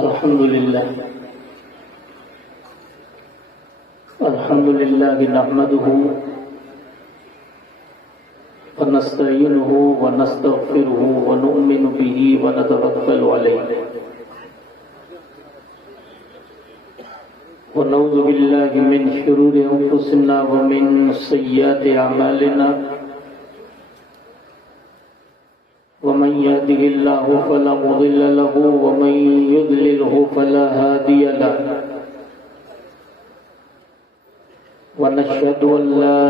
الحمد لله نحمده ونستعينه ونستغفره ونؤمن به ونتوكل عليه ونعوذ بالله من شرور أنفسنا ومن سيئات أعمالنا ومن يهده الله فلا مضل له ومن يضلله فلا هادي له ونشهد أن لا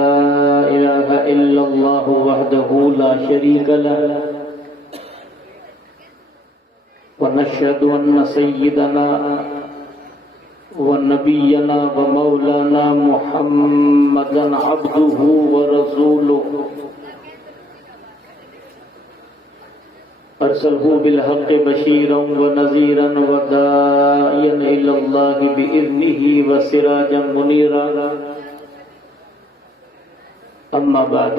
إله إلا الله وحده لا شريك له ونشهد أن سيدنا ونبينا ومولانا محمدا عبده ورسوله أرسله بالحق بشيرا ونذيرا وداعيا إلى الله بإذنه وسراجا منيرا أما بعد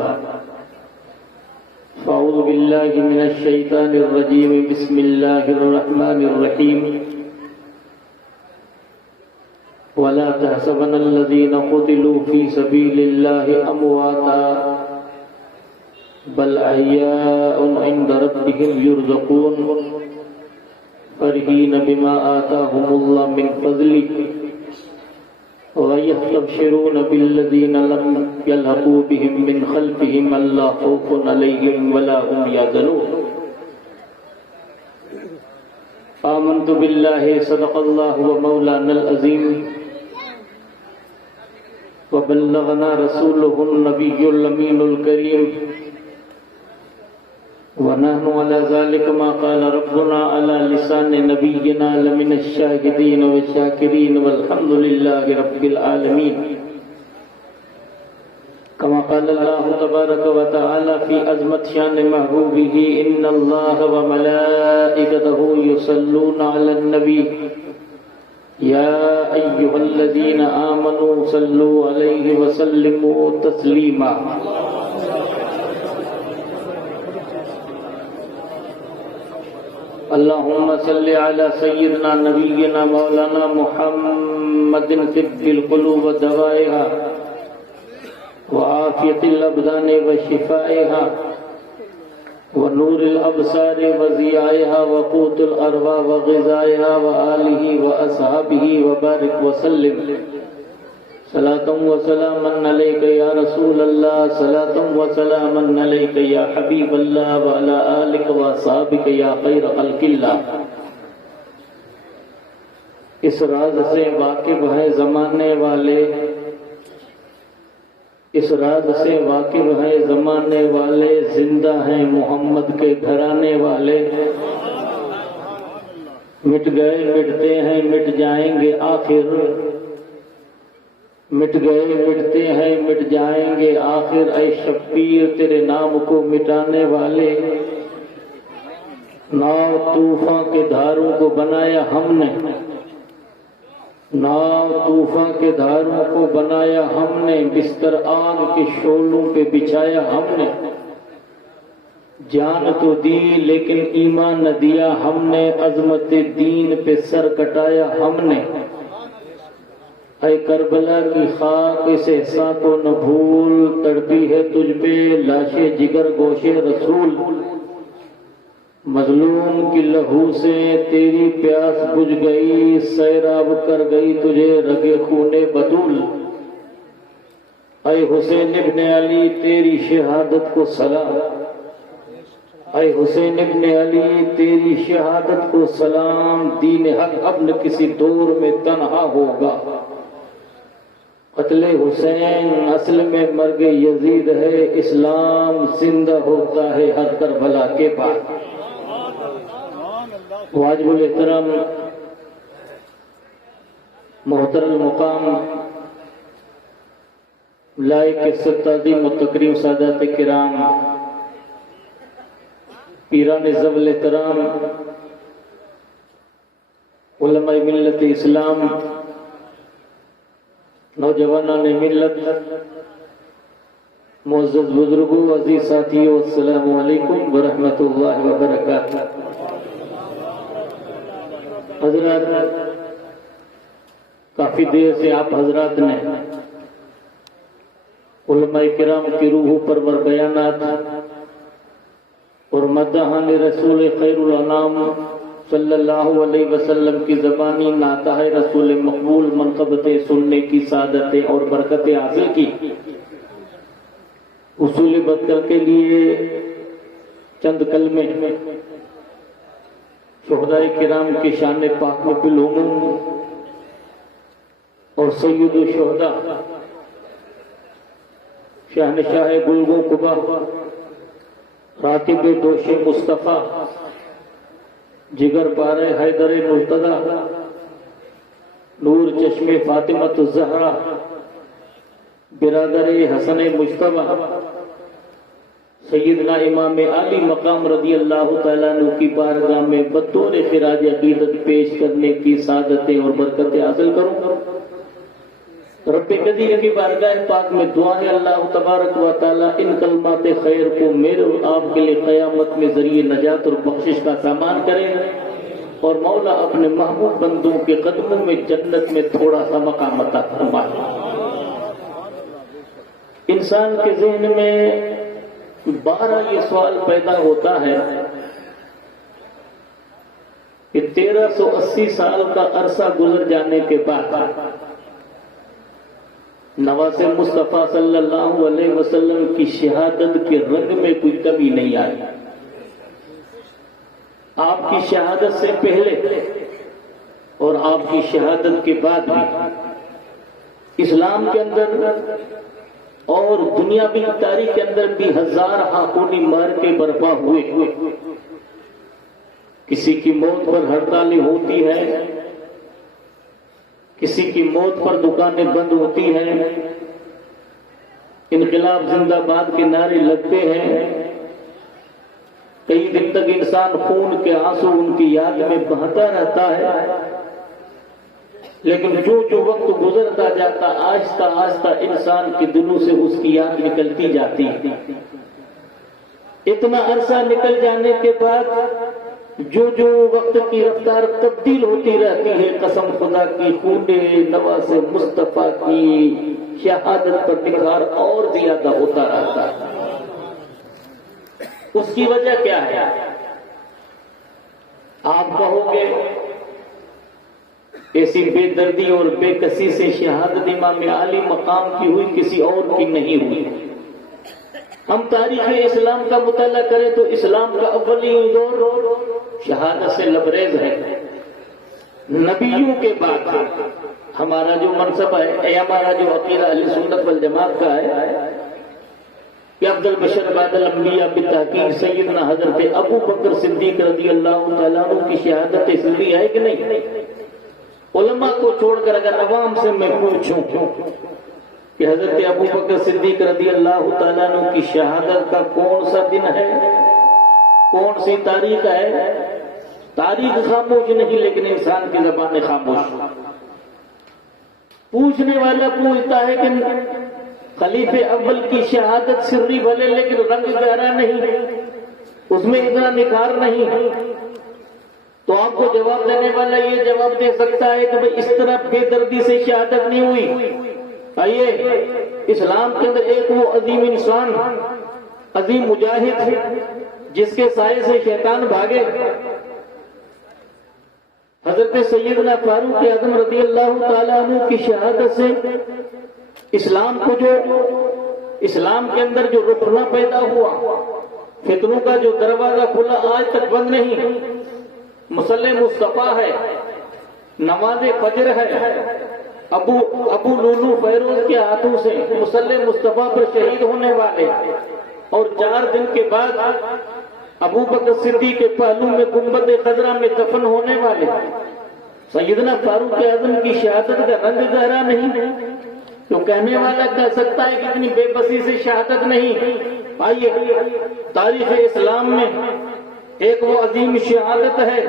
فأعوذ بالله من الشيطان الرجيم بسم الله الرحمن الرحيم ولا تحسبن الذين قتلوا في سبيل الله أمواتا بل أحياء عند ربهم يرزقون فرحين بما آتاهم الله من فضله ويستبشرون بالذين لم يلحقوا بهم من خلفهم ألا خوف عليهم ولا هم يحزنون آمنت بالله صدق الله ومولانا العظيم وبلغنا رسوله النبي الأمين الكريم ونحن على ذلك ما قال ربنا على لسان نبينا لمن الشاهدين والشاكرين والحمد لله رب العالمين كما قال الله تبارك وتعالى في عظمت شان محبوبه إن الله وملائكته يصلون على النبي يا أيها الذين آمنوا صلوا عليه وسلموا تسليما اللهم صل على سيدنا نبينا مولانا محمد طب القلوب ودوائها وعافية الأبدان وشفائها ونور الأبصار وضيائها وقوت الأرواح وغذائها وآله وأصحابه وبارك وسلم صلاة وسلاما عليك يا رسول الله صلاة وسلاما عليك يا حبيب الله وعلى آلك وأصحابك يا خير خلق الله. اس راز سے واقف ہیں زمانے والے، اس راز سے واقف ہیں زمانے والے، زندہ ہیں محمد کے گھرانے والے، مٹ گئے مٹتے ہیں مٹ جائیں گے آخر، مٹ گئے مٹتے ہیں مٹ جائیں گے آخر، اے شبیر تیرے نام کو مٹانے والے. ناؤ طوفان کے دھاروں کو بنایا ہم نے، ناؤ طوفان کے دھاروں کو بنایا ہم نے، بستر آگ کے شعلوں پہ بچھایا ہم نے. جان تو دی لیکن ایمان نہ دیا ہم نے، عظمت دین پہ سر کٹایا ہم نے. اے کربلا کی خاک اس احسان کو نہ بھول، تڑپی ہے تجھ پہ لاشے جگر گوشے رسول. مظلوم کی لہو سے تیری پیاس بجھ گئی، سیراب کر گئی تجھے رگے خون بطول. اے حسین ابن علی تیری شہادت کو سلام، اے حسین ابن علی تیری شہادت کو سلام. دین حق اب نہ کسی دور میں تنہا ہوگا، قتل حسین اصل میں مرگ یزید ہے، اسلام زندہ ہوتا ہے ہر کربلا کے بعد. واجب الاحترام محترم مقام لائق تعظیم متکریم سادات کرام، پیران ذوی الاحترام، علماء ملت اسلام، نوجوانان ملت، معزز بزرگوں، عزیز ساتھیوں، السلام علیکم ورحمۃ اللہ وبرکاتہ. حضرات، کافی دیر سے آپ حضرات نے علماء کرام کی روح پرور بیانات اور مدحان رسول خیر الانام صلی اللہ علیہ وسلم کی زبانی نعتہ رسول مقبول منقبتیں سننے کی سعادتیں اور برکتیں حاصل کی۔ اصول بدکر کے لیے چند کلمے شہداء کرام کی شان پاک میں بالعموم اور سید الشہداء شہنشاہ گلگوں قبا راتب دوش مصطفیٰ جگر پارے حیدر مرتضی نور چشم فاطمۃ الزہرا برادر حسن مجتبی سیدنا امام علی مقام رضی اللہ تعالیٰ عنہ کی بارگاہ میں بطور خراج عقیدت پیش کرنے کی سعادتیں اور برکتیں حاصل کروں۔ رب قدیر کی بارگاہ پاک میں دعا ہے اللہ تبارک و تعالیٰ ان کلمات خیر کو میرے اور آپ کے لیے قیامت میں ذریعہ نجات اور بخشش کا سامان کرے، اور مولا اپنے محبوب بندوں کے قدموں میں جنت میں تھوڑا سا مقام عطا فرمائے۔ انسان کے ذہن میں بارہ یہ سوال پیدا ہوتا ہے کہ 1380 سال کا عرصہ گزر جانے کے بعد نواز مصطفیٰ صلی اللہ علیہ وسلم کی شہادت کے رنگ میں کوئی کمی نہیں آئی۔ آپ کی شہادت سے پہلے اور آپ کی شہادت کے بعد بھی اسلام کے اندر اور دنیاوی تاریخ کے اندر بھی ہزارہ خونی مارکے برپا ہوئے۔ کسی کی موت پر ہڑتالیں ہوتی ہیں، کسی کی موت پر دکانیں بند ہوتی ہیں، انقلاب زندہ باد کے نعرے لگتے ہیں، کئی دن تک انسان خون کے آنسو ان کی یاد میں بہتا رہتا ہے، لیکن جو وقت گزرتا جاتا آہستہ آہستہ انسان کے دلوں سے اس کی یاد نکلتی جاتی ہے۔ اتنا عرصہ نکل جانے کے بعد جو وقت کی رفتار تبدیل ہوتی رہتی ہے، قسم خدا کی خون نواز مصطفیٰ کی شہادت پر نکھار اور زیادہ ہوتا رہتا ہے۔ اس کی وجہ کیا ہے؟ آپ کہو گے ایسی بے دردی اور بے کسی سے شہادت امام علی مقام کی ہوئی، کسی اور کی نہیں ہوئی۔ ہم تاریخ اسلام کا مطالعہ کریں تو اسلام کا اولین دور شہادت سے لبریز ہے۔ نبیوں کے بعد ہمارا جو منصب ہے، ہمارا جو عقیدہ اہل سنت والجماعت کا ہے کہ افضل بشر بعد الانبیاء بالتحقیق سیدنا حضرت ابو بکر صدیق رضی اللہ تعالیٰ عنہ کی شہادت سری ہے کہ نہیں؟ علماء کو چھوڑ کر اگر عوام سے میں پوچھوں کہ حضرت ابو بکر صدیق رضی اللہ تعالیٰ عنہ کی شہادت کا کون سا دن ہے، کون سی تاریخ ہے، تاریخ خاموش نہیں لیکن انسان کی زبان خاموش۔ پوچھنے والا پوچھتا ہے کہ خلیفہ اول کی شہادت سری بھلے لیکن رنگ گہرا نہیں، اس میں اتنا نکھار نہیں، تو آپ کو جواب دینے والا یہ جواب دے سکتا ہے کہ بھئی اس طرح بے دردی سے شہادت نہیں ہوئی۔ آئیے اسلام کے اندر ایک وہ عظیم انسان، عظیم مجاہد جس کے سائے سے شیطان بھاگے، حضرت سیدنا فاروق اعظم رضی اللہ تعالیٰ عنہ کی شہادت سے اسلام کے اندر جو رخنہ پیدا ہوا، فتنوں کا جو دروازہ کھلا آج تک بند نہیں، مصلی مصطفیٰ ہے، نماز فجر ہے، ابو لولو فیروز کے ہاتھوں سے مصلی مصطفیٰ پر شہید ہونے والے، اور 4 دن کے بعد ابو بکر صدیق کے پہلو میں گنبد خضرا میں دفن ہونے والے سیدنا فاروق اعظم کی شہادت کا رنگ گہرا نہیں، تو کہنے والا کہہ سکتا ہے کہ اتنی بے بسی سے شہادت نہیں۔ آئیے تاریخ اسلام میں ایک وہ عظیم شہادت ہے،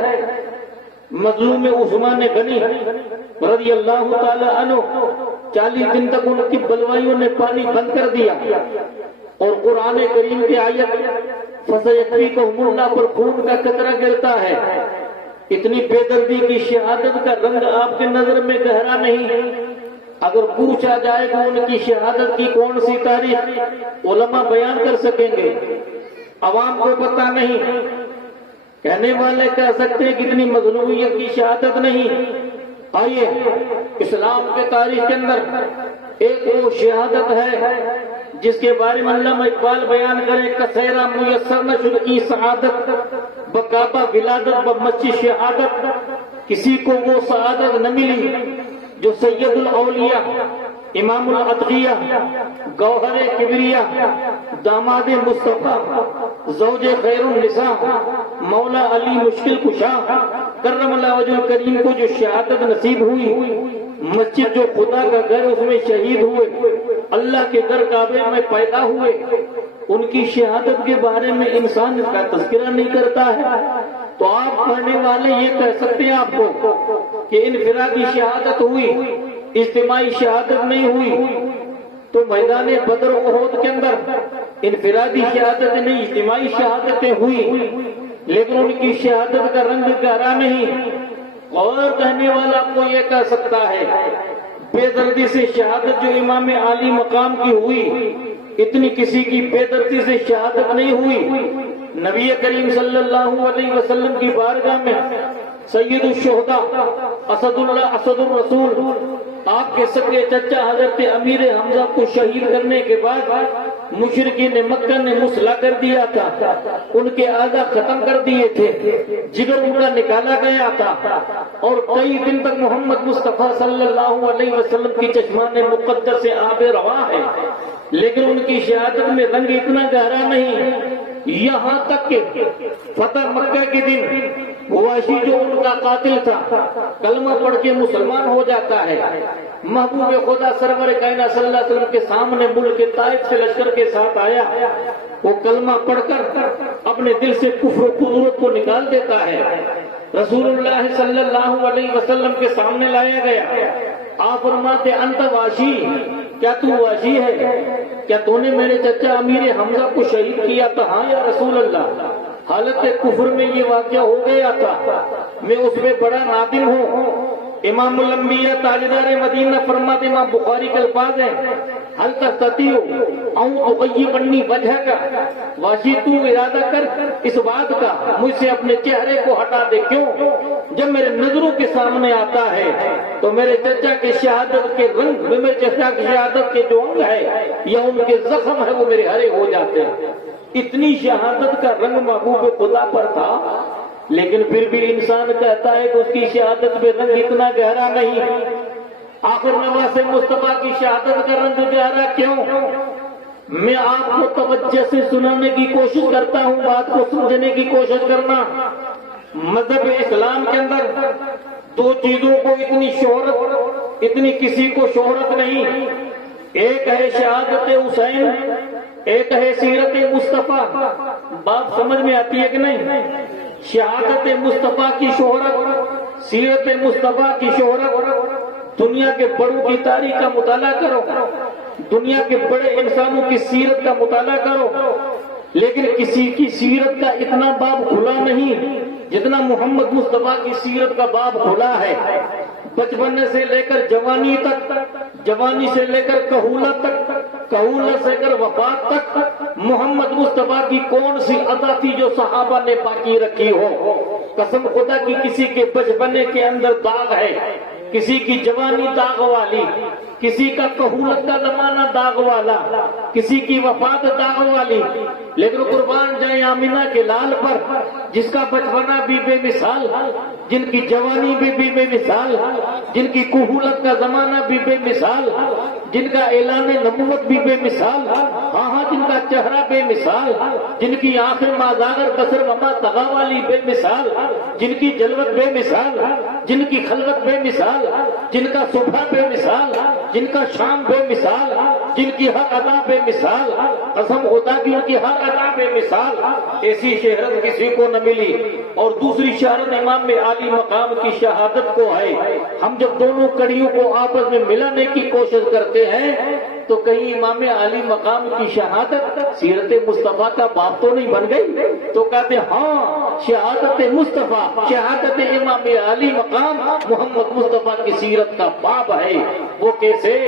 مظلوم عثمان غنی رضی اللہ تعالی عنہ، 40 دن تک ان کی بلوائیوں نے پانی بند کر دیا، اور قرآن کریم کی آیت فَسَيَكْفِيكَهُمُ اللَّهُ پر خون کا قطرہ گرتا ہے، اتنی بے دردی کی شہادت کا رنگ آپ کے نظر میں گہرا نہیں؟ اگر پوچھا جائے کہ ان کی شہادت کی کون سی تاریخ علماء بیان کر سکیں گے، عوام کو پتہ نہیں، کہنے والے کہہ سکتے ہیں کہ اتنی مظلومیت کی شہادت نہیں۔ آئیے اسلام کے تاریخ کے اندر ایک وہ شہادت ہے جس کے بارے میں علامہ اقبال بیان کرے، کسیرا میسر نشد کی سعادت بکعبہ ولادت بمچی شہادت، کسی کو وہ سعادت نہ ملی جو سید الاولیاء، امام الاتقیاء، گوہر کبریاء، داماد مصطفیٰ، زوج خیر النساء، مولا علی مشکل کشا کرم اللہ وجہ الکریم کو جو شہادت نصیب ہوئی، مسجد جو خدا کا گھر اس میں شہید ہوئے، اللہ کے گھر کعبے میں پیدا ہوئے، ان کی شہادت کے بارے میں انسان اس کا تذکرہ نہیں کرتا ہے، تو آپ پڑھنے والے یہ کہہ سکتے ہیں آپ کو کہ انفرادی شہادت ہوئی، اجتماعی شہادت نہیں ہوئی، تو میدان بدر و احد کے اندر انفرادی شہادت نہیں، اجتماعی شہادتیں ہوئی، لیکن ان کی شہادت کا رنگ گہرا نہیں۔ اور کہنے والا کو یہ کہہ سکتا ہے بے دردی سے شہادت جو امام عالی مقام کی ہوئی، اتنی کسی کی بے دردی سے شہادت نہیں ہوئی۔ نبی کریم صلی اللہ علیہ وسلم کی بارگاہ میں سید الشہداء اسد اللہ اسد الرسول آپ کے سگے چچا حضرت امیر حمزہ کو شہید کرنے کے بعد مشرکین مکہ نے مسلح کر دیا تھا، ان کے اعضاء ختم کر دیے تھے، جگر ان کا نکالا گیا تھا، اور کئی دن تک محمد مصطفیٰ صلی اللہ علیہ وسلم کی چشمان مقدس سے آب روا ہے، لیکن ان کی شہادت میں رنگ اتنا گہرا نہیں، یہاں تک کہ فتح مکہ کے دن وحشی جو ان کا قاتل تھا کلمہ پڑھ کے مسلمان ہو جاتا ہے، محبوب خدا سرور کائنات صلی اللہ علیہ وسلم کے سامنے ملک طائف سے لشکر کے ساتھ آیا، وہ کلمہ پڑھ کر اپنے دل سے کفر و قدرت کو نکال دیتا ہے، رسول اللہ صلی اللہ علیہ وسلم کے سامنے لایا گیا، آپ فرماتے انت واشی، کیا تو واشی ہے؟ کیا تو نے میرے چچا امیر حمزہ کو شہید کیا تھا؟ ہاں یا رسول اللہ، حالت کفر میں یہ واقعہ ہو گیا تھا، میں اس میں بڑا نادم ہوں۔ امام الانبیاء تاجدار مدینہ فرماتے، امام بخاری کے الفاظ ہیں، حل تستطیع ان تغیبنی وجہ کا، واشی تو ارادہ کر اس بات کا مجھ سے اپنے چہرے کو ہٹا دے، کیوں؟ جب میرے نظروں کے سامنے آتا ہے تو میرے چچا کی شہادت کے رنگ، میرے چچا کی شہادت کے جو انگ ہے یا ان کے زخم ہے وہ میرے ہرے ہو جاتے ہیں۔ اتنی شہادت کا رنگ محبوب خدا پر تھا، لیکن پھر بھی انسان کہتا ہے کہ اس کی شہادت میں رنگ اتنا گہرا نہیں۔ آخر نواز مصطفیٰ کی شہادت کا رنگ گہرا کیوں؟ میں آپ کو توجہ سے سنانے کی کوشش کرتا ہوں، بات کو سمجھنے کی کوشش کرنا۔ مذہب اسلام کے اندر دو چیزوں کو اتنی شہرت، اتنی کسی کو شہرت نہیں، ایک ہے شہادت حسین، ایک ہے سیرت مصطفیٰ۔ بات سمجھ میں آتی ہے کہ نہیں؟ شہادت مصطفیٰ کی شہرت، سیرت مصطفیٰ کی شہرت، دنیا کے بڑوں کی تاریخ کا مطالعہ کرو، دنیا کے بڑے انسانوں کی سیرت کا مطالعہ کرو، لیکن کسی کی سیرت کا اتنا باب کھلا نہیں جتنا محمد مصطفیٰ کی سیرت کا باب کھلا ہے۔ بچپن سے لے کر جوانی تک، جوانی سے لے کر کہولت تک، کہولت سے لے کر وفات تک، محمد مصطفیٰ کی کون سی ادا تھی جو صحابہ نے باقی رکھی ہو؟ قسم خدا کی کسی کے بچپنے کے اندر داغ ہے، کسی کی جوانی داغ والی، کسی کا کہولت کا زمانہ داغ والا، کسی کی وفات داغ والی، لیکن قربان جائیں آمینہ کے لال پر، جس کا بچپنا بھی بے مثال، جن کی جوانی بھی بے مثال، جن کی کہولت کا زمانہ بھی بے مثال، جن کا اعلان نبوت بھی بے مثال، ہاں جن کا چہرہ بے مثال، جن کی آنکھیں مازاگر بصر وما طغا والی بے مثال، جن کی جلوت بے مثال، جن کی خلوت بے مثال، جن کا صبح بے مثال، جن کا شام بے مثال، جن کی ہر ادا بے مثال، قسم خدا کی ان کی ہر ادا بے مثال، ایسی شہرت کسی کو نہ ملی۔ اور دوسری شہرت امام عالی مقام کی شہادت کو ہے۔ ہم جب دونوں کڑیوں کو آپس میں ملانے کی کوشش کرتے ہیں تو کہیں امام علی مقام کی شہادت سیرت مصطفیٰ کا باپ تو نہیں بن گئی؟ تو کہتے ہاں شہادت مصطفیٰ، شہادت امام علی مقام محمد مصطفیٰ کی سیرت کا باپ ہے۔ وہ کیسے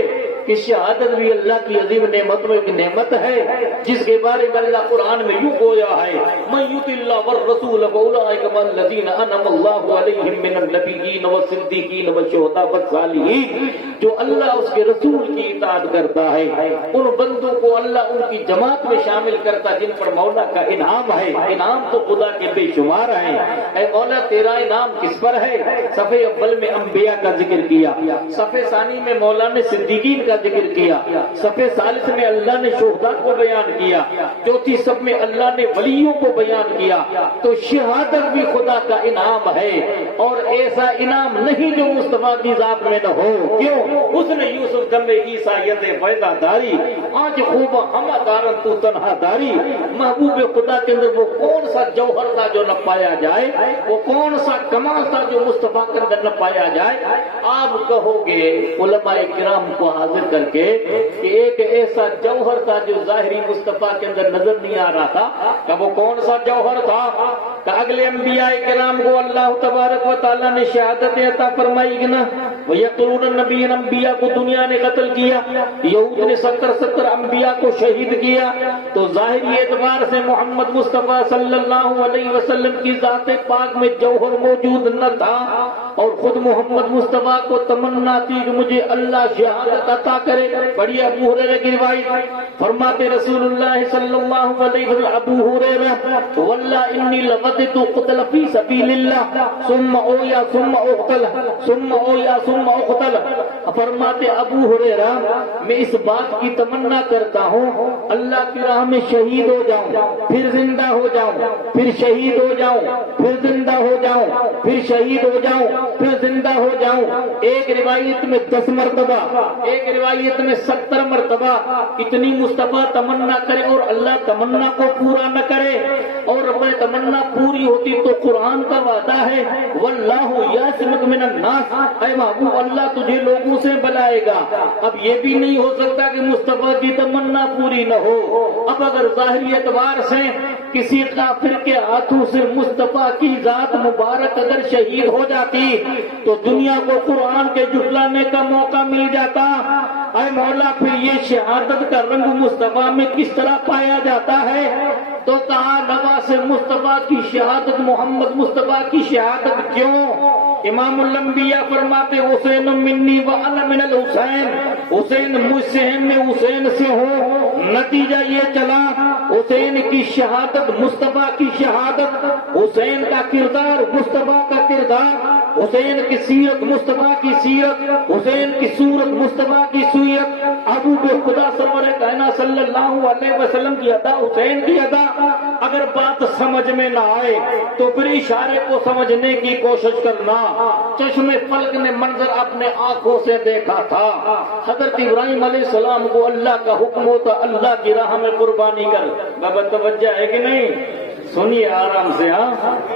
کہ شہادت بھی اللہ کی عظیم نعمت میں ایک نعمت ہے، جس کے بارے میں اللہ قرآن میں یوں گویا ہے من یطع اللہ والرسول فاولئک مع الذین انعم اللہ علیہم من النبیین والصدیقین والشہداء والصالحین۔ جو اللہ اس کے رسول کی اطاعت کرتا ہے ان بندوں کو اللہ ان کی جماعت میں شامل کرتا ہے جن پر مولا کا انعام ہے۔ انعام تو خدا کے بے شمار ہیں۔ اے مولا تیرا انعام کس پر ہے؟ صفحے اول میں انبیاء کا ذکر کیا، صفحے ثانی میں مولا نے صدیقین کا ذکر کیا، صفحے ثالث میں اللہ نے شہداء کو بیان کیا، چوتھی صف میں اللہ نے ولیوں کو بیان کیا۔ تو شہادت بھی خدا کا انعام ہے، اور ایسا انعام نہیں جو مصطفیٰ کی ذات میں نہ ہو۔ کیوں؟ اس نے یوسف گمے عیسائیت فیضا داری، آج خوب ہمہ دارن تو تنہا داری۔ محبوب خدا کے اندر وہ کون سا جوہر تھا جو نہ پایا جائے، وہ کون سا کمال تھا جو مصطفیٰ کے اندر نہ پایا جائے؟ آپ کہو گے علماء کرام کو حاضر کر کے کہ ایک ایسا جوہر تھا جو ظاہری مصطفیٰ کے اندر نظر نہیں آ رہا تھا، کہ وہ کون سا جوہر تھا؟ کہ اگلے انبیاء کرام کو اللہ تبارک و تعالیٰ نے شہادت عطا فرمائی کہ نا وَيَقْتُلُونَ النَّبِيِّينَ انبیاء کو دنیا نے قتل کیا، یہود نے 70 انبیاء کو شہید کیا۔ تو ظاہری اعتبار سے محمد مصطفیٰ صلی اللہ علیہ وسلم کی ذات پاک میں جوہر موجود نہ تھا، اور خود محمد مصطفیٰ کو تمنا تھی کہ مجھے اللہ شہادت عطا کرے۔ بڑی ابو ہریرہ کی روایت فرماتے رسول اللہ صلی اللہ علیہ وسلم ابو ہریرہ واللہ انی لغدت قتل فی سبیل اللہ ثم اویا ثم اقتل ثم اویا ثم اقتل۔ فرماتے ابو ہریرہ میں اس بات کی تمنا کرتا ہوں اللہ کی راہ میں شہید ہو جاؤں، پھر زندہ ہو جاؤں، پھر شہید ہو جاؤں، پھر زندہ ہو جاؤں، پھر شہید ہو جاؤں، پھر زندہ ہو جاؤں۔ ایک روایت میں 10 مرتبہ، ایک روایت میں 70 مرتبہ اتنی مصطفیٰ تمنا کرے اور اللہ تمنا کو پورا نہ کرے، اور اگر تمنا پوری ہوتی تو قرآن کا وعدہ ہے واللہ یعصمک من الناس، اے محبوب اللہ تجھے لوگوں سے بلائے گا۔ اب یہ بھی نہیں ہو سکتا کہ مصطفیٰ کی تمنا پوری نہ ہو۔ اب اگر ظاہری اعتبار سے کسی کافر کے ہاتھوں سے مصطفیٰ کی ذات مبارک اگر شہید ہو جاتی تو دنیا کو قرآن کے جھٹلانے کا موقع مل جاتا۔ اے مولا پھر یہ شہادت کا رنگ مصطفیٰ میں کس طرح پایا جاتا ہے؟ تو کہا نواز مصطفیٰ کی شہادت، محمد مصطفیٰ کی شہادت کیوں؟ امام الانبیاء فرماتے حسین منی وانا من الحسین، حسین مجھ سے ہے میں حسین سے ہوں۔ نتیجہ یہ چلا حسین کی شہادت مصطفیٰ کی شہادت، حسین کا کردار مصطفیٰ کا کردار، حسین کی سیرت مصطفیٰ کی سیرت، حسین کی صورت مصطفیٰ کی صورت، ابو خدا سرور کائنات صلی اللہ علیہ وسلم کی ادا، حسین کی ادا۔ اگر بات سمجھ میں نہ آئے تو پھر اشارے کو سمجھنے کی کوشش کرنا۔ چشم فلک نے منظر اپنے آنکھوں سے دیکھا تھا، حضرت ابراہیم علیہ السلام کو اللہ کا حکم ہوتا اللہ کی راہ میں قربانی کر۔ بابا توجہ ہے کہ نہیں؟ سنیے آرام سے، ہاں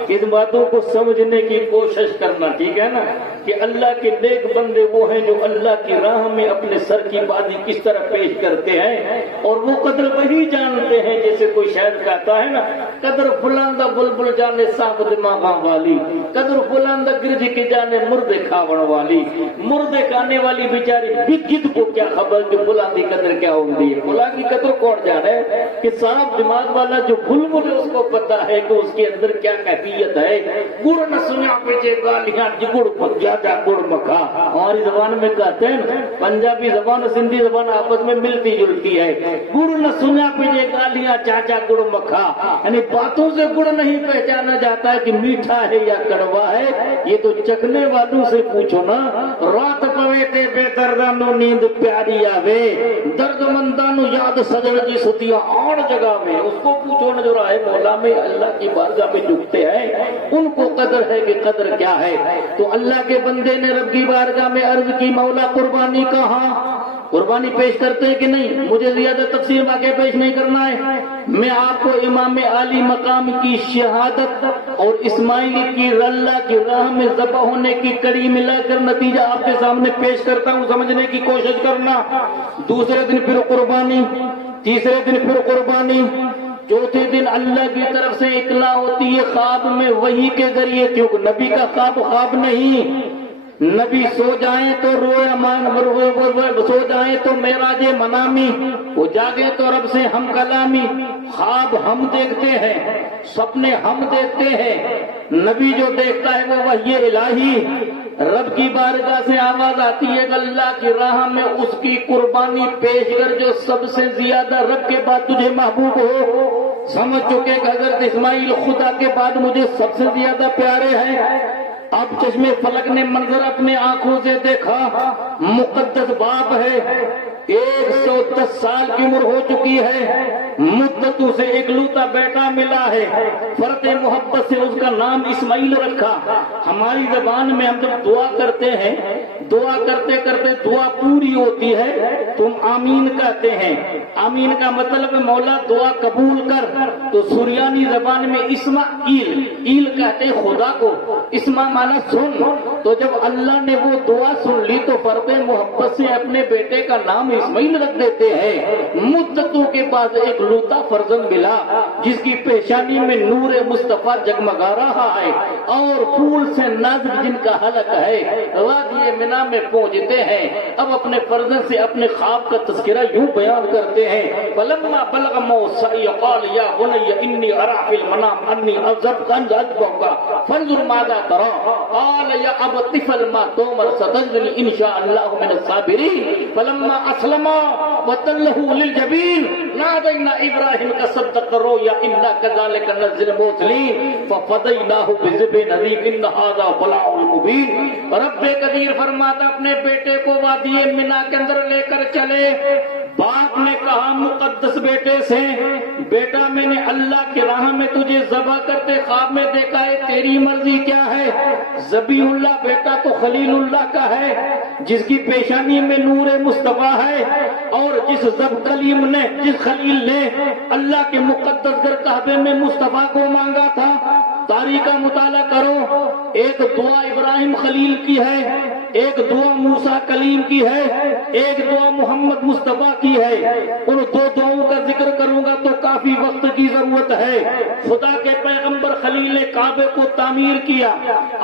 ان باتوں کو سمجھنے کی کوشش کرنا، ٹھیک ہے نا؟ کہ اللہ کے نیک بندے وہ ہیں جو اللہ کی راہ میں اپنے سر کی بازی کس طرح پیش کرتے ہیں، اور وہ قدر وہی جانتے ہیں جیسے کوئی شاعر کہتا ہے نا، قدر فلاندہ بلبل جانے صاحب دماغاں والی، قدر فلاندہ گرج کے جانے مردے کھاون والی۔ مردے کھانے والی بیچاری بگد کو کیا خبر کہ فلاں کی قدر کیا ہوتی ہے، فلاں کی قدر کون جانے؟ کہ صاحب دماغ والا جو بلبل ہے اس کو پتا ہے کہ اس کے اندر کیا کیفیت ہے۔ گڑ نہ سنیا پیچھے گالیاں جگڑ جا جا گڑ مکھا، ہماری زبان میں کہتے ہیں، پنجابی زبان اور سندھی زبان آپس میں ملتی جلتی ہے۔ گڑ نہ سنیا پیچھے گالیاں چاچا گڑ مکھا، یعنی باتوں سے گڑ نہیں پہچانا جاتا ہے کہ میٹھا ہے یا کڑوا ہے، یہ تو چکھنے والوں سے پوچھو نا۔ رات پوے تے بے دردانو نیند پیاری آوے، درد مندانو یاد سجن جی ستیا آن جگہ میں، اس کو پوچھو نا جو راہ مولا میں اللہ کی بارگاہ میں جھکتے ہیں، ان کو قدر ہے کہ قدر کیا ہے۔ تو اللہ کے بندے نے رب کی بارگاہ میں عرض کی مولا قربانی کہاں؟ قربانی پیش کرتے کہ نہیں؟ مجھے زیادہ تفصیل واقعہ پیش نہیں کرنا ہے، میں آپ کو امام عالی مقام کی شہادت اور اسماعیل کی اللہ کی راہ میں ذبح ہونے کی کڑی ملا کر نتیجہ آپ کے سامنے پیش کرتا ہوں، سمجھنے کی کوشش کرنا۔ دوسرے دن پھر قربانی، تیسرے دن پھر قربانی، چوتھے دن اللہ کی طرف سے اطلاع ہوتی ہے خواب میں وحی کے ذریعے، کیونکہ نبی کا خواب نہیں، نبی سو جائیں تو سو جائیں تو معراج منامی، وہ جاگے تو رب سے ہم کلامی، خواب ہم دیکھتے ہیں، سپنے ہم دیکھتے ہیں، نبی جو دیکھتا ہے وہ وحی الہی، رب کی بارگاہ سے آواز آتی ہے کہ اللہ کی راہ میں اس کی قربانی پیش کر جو سب سے زیادہ رب کے بعد تجھے محبوب ہو۔ سمجھ چکے کہ حضرت اسماعیل خدا کے بعد مجھے سب سے زیادہ پیارے ہیں۔ اب چشمے فلک نے منظر اپنے آنکھوں سے دیکھا، مقدس باپ ہے، 110 سال کی عمر ہو چکی ہے، مدتوں سے اکلوتا بیٹا ملا ہے، فرد محبت سے اس کا نام اسماعیل رکھا۔ ہماری زبان میں ہم جب دعا کرتے ہیں، دعا کرتے کرتے دعا پوری ہوتی ہے تم آمین کہتے ہیں، آمین کا مطلب ہے مولا دعا قبول کر، تو سریانی زبان میں اسماعیل، ایل کہتے ہیں خدا کو، اسما مانا سن، تو جب اللہ نے وہ دعا سن لی تو فرد محبت سے اپنے بیٹے کا نام اسماعیل رکھ دیتے ہیں۔ مدتوں کے بعد ایک لوتا فرزند ملا جس کی پیشانی میں نور مصطفیٰ جگمگا رہا ہے اور پھول سے نازک جن کا حلق ہے، وادی منا میں پہنچتے ہیں۔ اب اپنے فرزند سے اپنے خواب کا تذکرہ یوں بیان کرتے ہیں، فلما بلغ موسى قال يا بني اني ارى في المنام اني اذبحك فانظر ماذا ترى قال يا ابت افعل ما تؤمر ستجدني ان شاء الله من الصابرين فلما اسلم وتله للجبين نادينا ابراهيم صدق الرؤيا انا كذلك نجزي المحسنين ففديناه بذبح عظيم ان هذا بلاء مبين۔ رب قدیر فرماتا اپنے بیٹے کو وادی منا کے اندر لے کر چلے، باپ نے کہا مقدس بیٹے سے، بیٹا میں نے اللہ کی راہ میں تجھے ذبح کرتے خواب میں دیکھا ہے، تیری مرضی کیا ہے؟ ذبیح اللہ بیٹا تو خلیل اللہ کا ہے جس کی پیشانی میں نور مصطفیٰ ہے، اور جس خلیل نے اللہ کے مقدس گھر کعبے میں مصطفیٰ کو مانگا تھا۔ تاریخ کا مطالعہ کرو، ایک دعا ابراہیم خلیل کی ہے، ایک دعا موسیٰ کلیم کی ہے، ایک دعا محمد مصطفیٰ کی ہے۔ ان دو دعاؤں کا ذکر کروں گا تو کافی وقت کی ضرورت ہے۔ خدا کے پیغمبر خلیل نے کعبے کو تعمیر کیا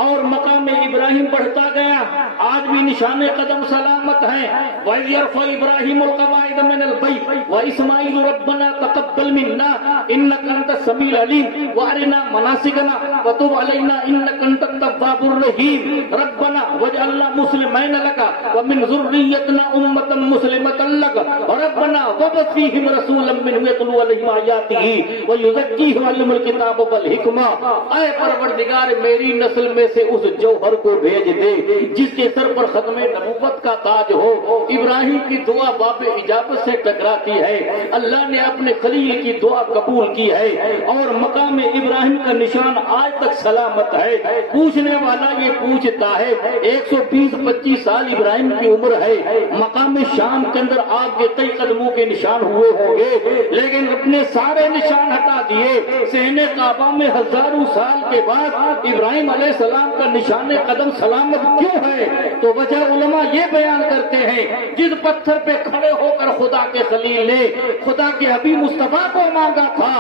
اور مقام ابراہیم بڑھتا گیا، آج بھی نشان قدم سلامت ہیں۔ وَإِذْ يَرْفَعُ إِبْرَاهِيمُ الْقَوَاعِدَ مِنَ الْبَيْتِ وَإِسْمَاعِيلُ رَبَّنَا تَقَبَّلْ مِنَّا إِنَّكَ أَنْتَ السَّمِيعُ الْعَلِيمُ وَأَرِنَا مَنَاسِكَنَا وَتُبْ عَلَيْنَا إِنَّكَ أَنْتَ التَّوَّابُ الرَّحِيمُ رَبَّنَا وَاجْعَلْنَا مُسْلِمَيْنِ لَكَ وَمِنْ ذُرِّيَّتِنَا أُمَّةً مُسْلِمَةً لَكَ رَبَّنَا وَابْعَثْ فِيهِمْ رَسُولًا مِّنْهُمْ يَتْلُو عَلَيْهِمْ آيَاتِكَ وَيُزَكِّيهِمْ وَيُعَلِّمُهُمُ الْكِتَابَ وَالْحِكْمَةَ۔ اے پروردگار میری نسل میں سے اس جوہر کو بھیج دے جس کے سر پر ختم نبوت کا تاج ہو۔ ابراہیم کی دعا باب اجابت سے ٹکراتی ہے، اللہ نے اپنے خلیل کی دعا قبول کی ہے اور مقام ابراہیم کا نشان آج تک سلامت ہے۔ پوچھنے والا یہ پوچھتا ہے 120-25 سال ابراہیم کی عمر ہے، مقام شام کے اندر آپ کے کئی قدموں کے نشان ہوئے ہوں گے، لیکن اپنے سارے نشان ہٹا دیے، صحن کعبہ میں ہزاروں سال کے بعد ابراہیم علیہ السلام کا نشان قدم سلامت کیوں ہے؟ تو وجہ علماء یہ بیان کرتے ہیں، جس پتھر پہ کھڑے ہو کر خدا کے خلیل نے خدا کے حبیب مصطفیٰ کو مانگا تھا،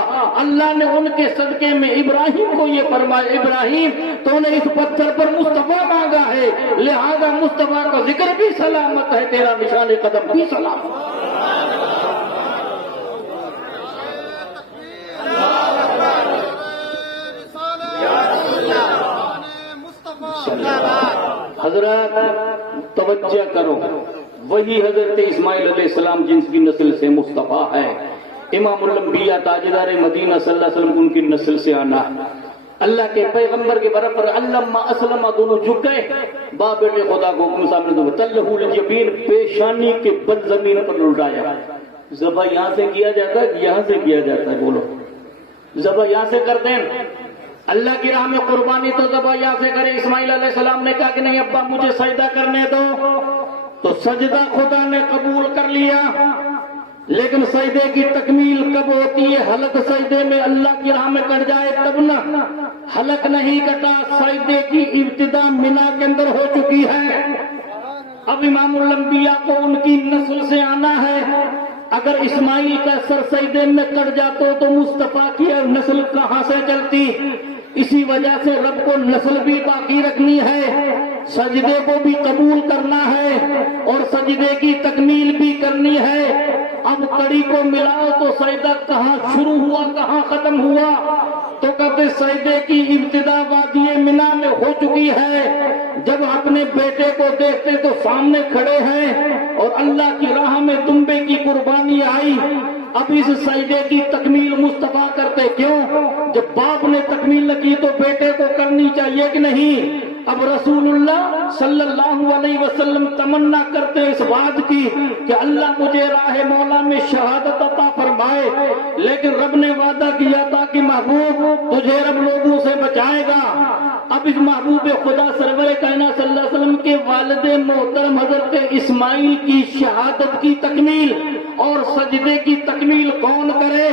اللہ نے ان کے صدقے میں ابراہیم کو یہ فرمایا، ابراہیم تو نے اس پتھر پر مصطفیٰ مانگا ہے، لہذا مصطفیٰ کا ذکر بھی سلامت ہے، تیرا نشان قدم بھی سلامت ہے۔ حضرات توجہ کرو، وہی حضرت اسماعیل علیہ السلام جن کی نسل سے مصطفیٰ ہے، امام الانبیاء تاجدار مدینہ صلی اللہ علیہ وسلم ان کی نسل سے آنا ہے۔ اللہ کے پیغمبر کے برابر علامہ اسلم دونوں جھک گئے، باپ بیٹے خدا کو حکم سامنے دو تلہ الجبین، پیشانی کے بل زمین پر لٹایا۔ ذبح یہاں سے کیا جاتا ہے، یہاں سے کیا جاتا ہے، بولو ذبح یہاں سے کرتے ہیں؟ اللہ کی راہ میں قربانی تو ذبح یہاں سے کرے۔ اسماعیل علیہ السلام نے کہا کہ نہیں ابا مجھے سجدہ کرنے دو، تو سجدہ خدا نے قبول کر لیا۔ لیکن سجدے کی تکمیل کب ہوتی ہے؟ حلق سجدے میں اللہ کی راہ میں کٹ جائے تب نہ. حلق نہیں کٹا، سجدے کی ابتدا منا کے اندر ہو چکی ہے. اب امام الانبیاء کو ان کی نسل سے آنا ہے. اگر اسماعیل کا سر سجدے میں کٹ جاتا تو مصطفیٰ کی نسل کہاں سے چلتی؟ اسی وجہ سے رب کو نسل بھی باقی رکھنی ہے، سجدے کو بھی قبول کرنا ہے اور سجدے کی تکمیل بھی کرنی ہے. اب کڑی کو ملاؤ تو سجدہ کہاں شروع ہوا کہاں ختم ہوا؟ تو کہتے سجدے کی ابتدا وادی منا میں ہو چکی ہے. جب اپنے بیٹے کو دیکھتے تو سامنے کھڑے ہیں اور اللہ کی راہ میں دمبے کی قربانی آئی. اب اس سجدے کی تکمیل مصطفیٰ کرتے کیوں؟ جب باپ نے تکمیل نہ کی تو بیٹے کو کرنی چاہیے کہ نہیں؟ اب رسول اللہ صلی اللہ علیہ وسلم تمنا کرتے اس بات کی کہ اللہ مجھے راہ مولا میں شہادت عطا فرمائے، لیکن رب نے وعدہ کیا تھا کہ محبوب تجھے رب لوگوں سے بچائے گا. اب اس محبوب خدا سرور کائنات صلی اللہ علیہ وسلم کے والد محترم حضرت اسماعیل کی شہادت کی تکمیل اور سجدے کی تکمیل کون کرے؟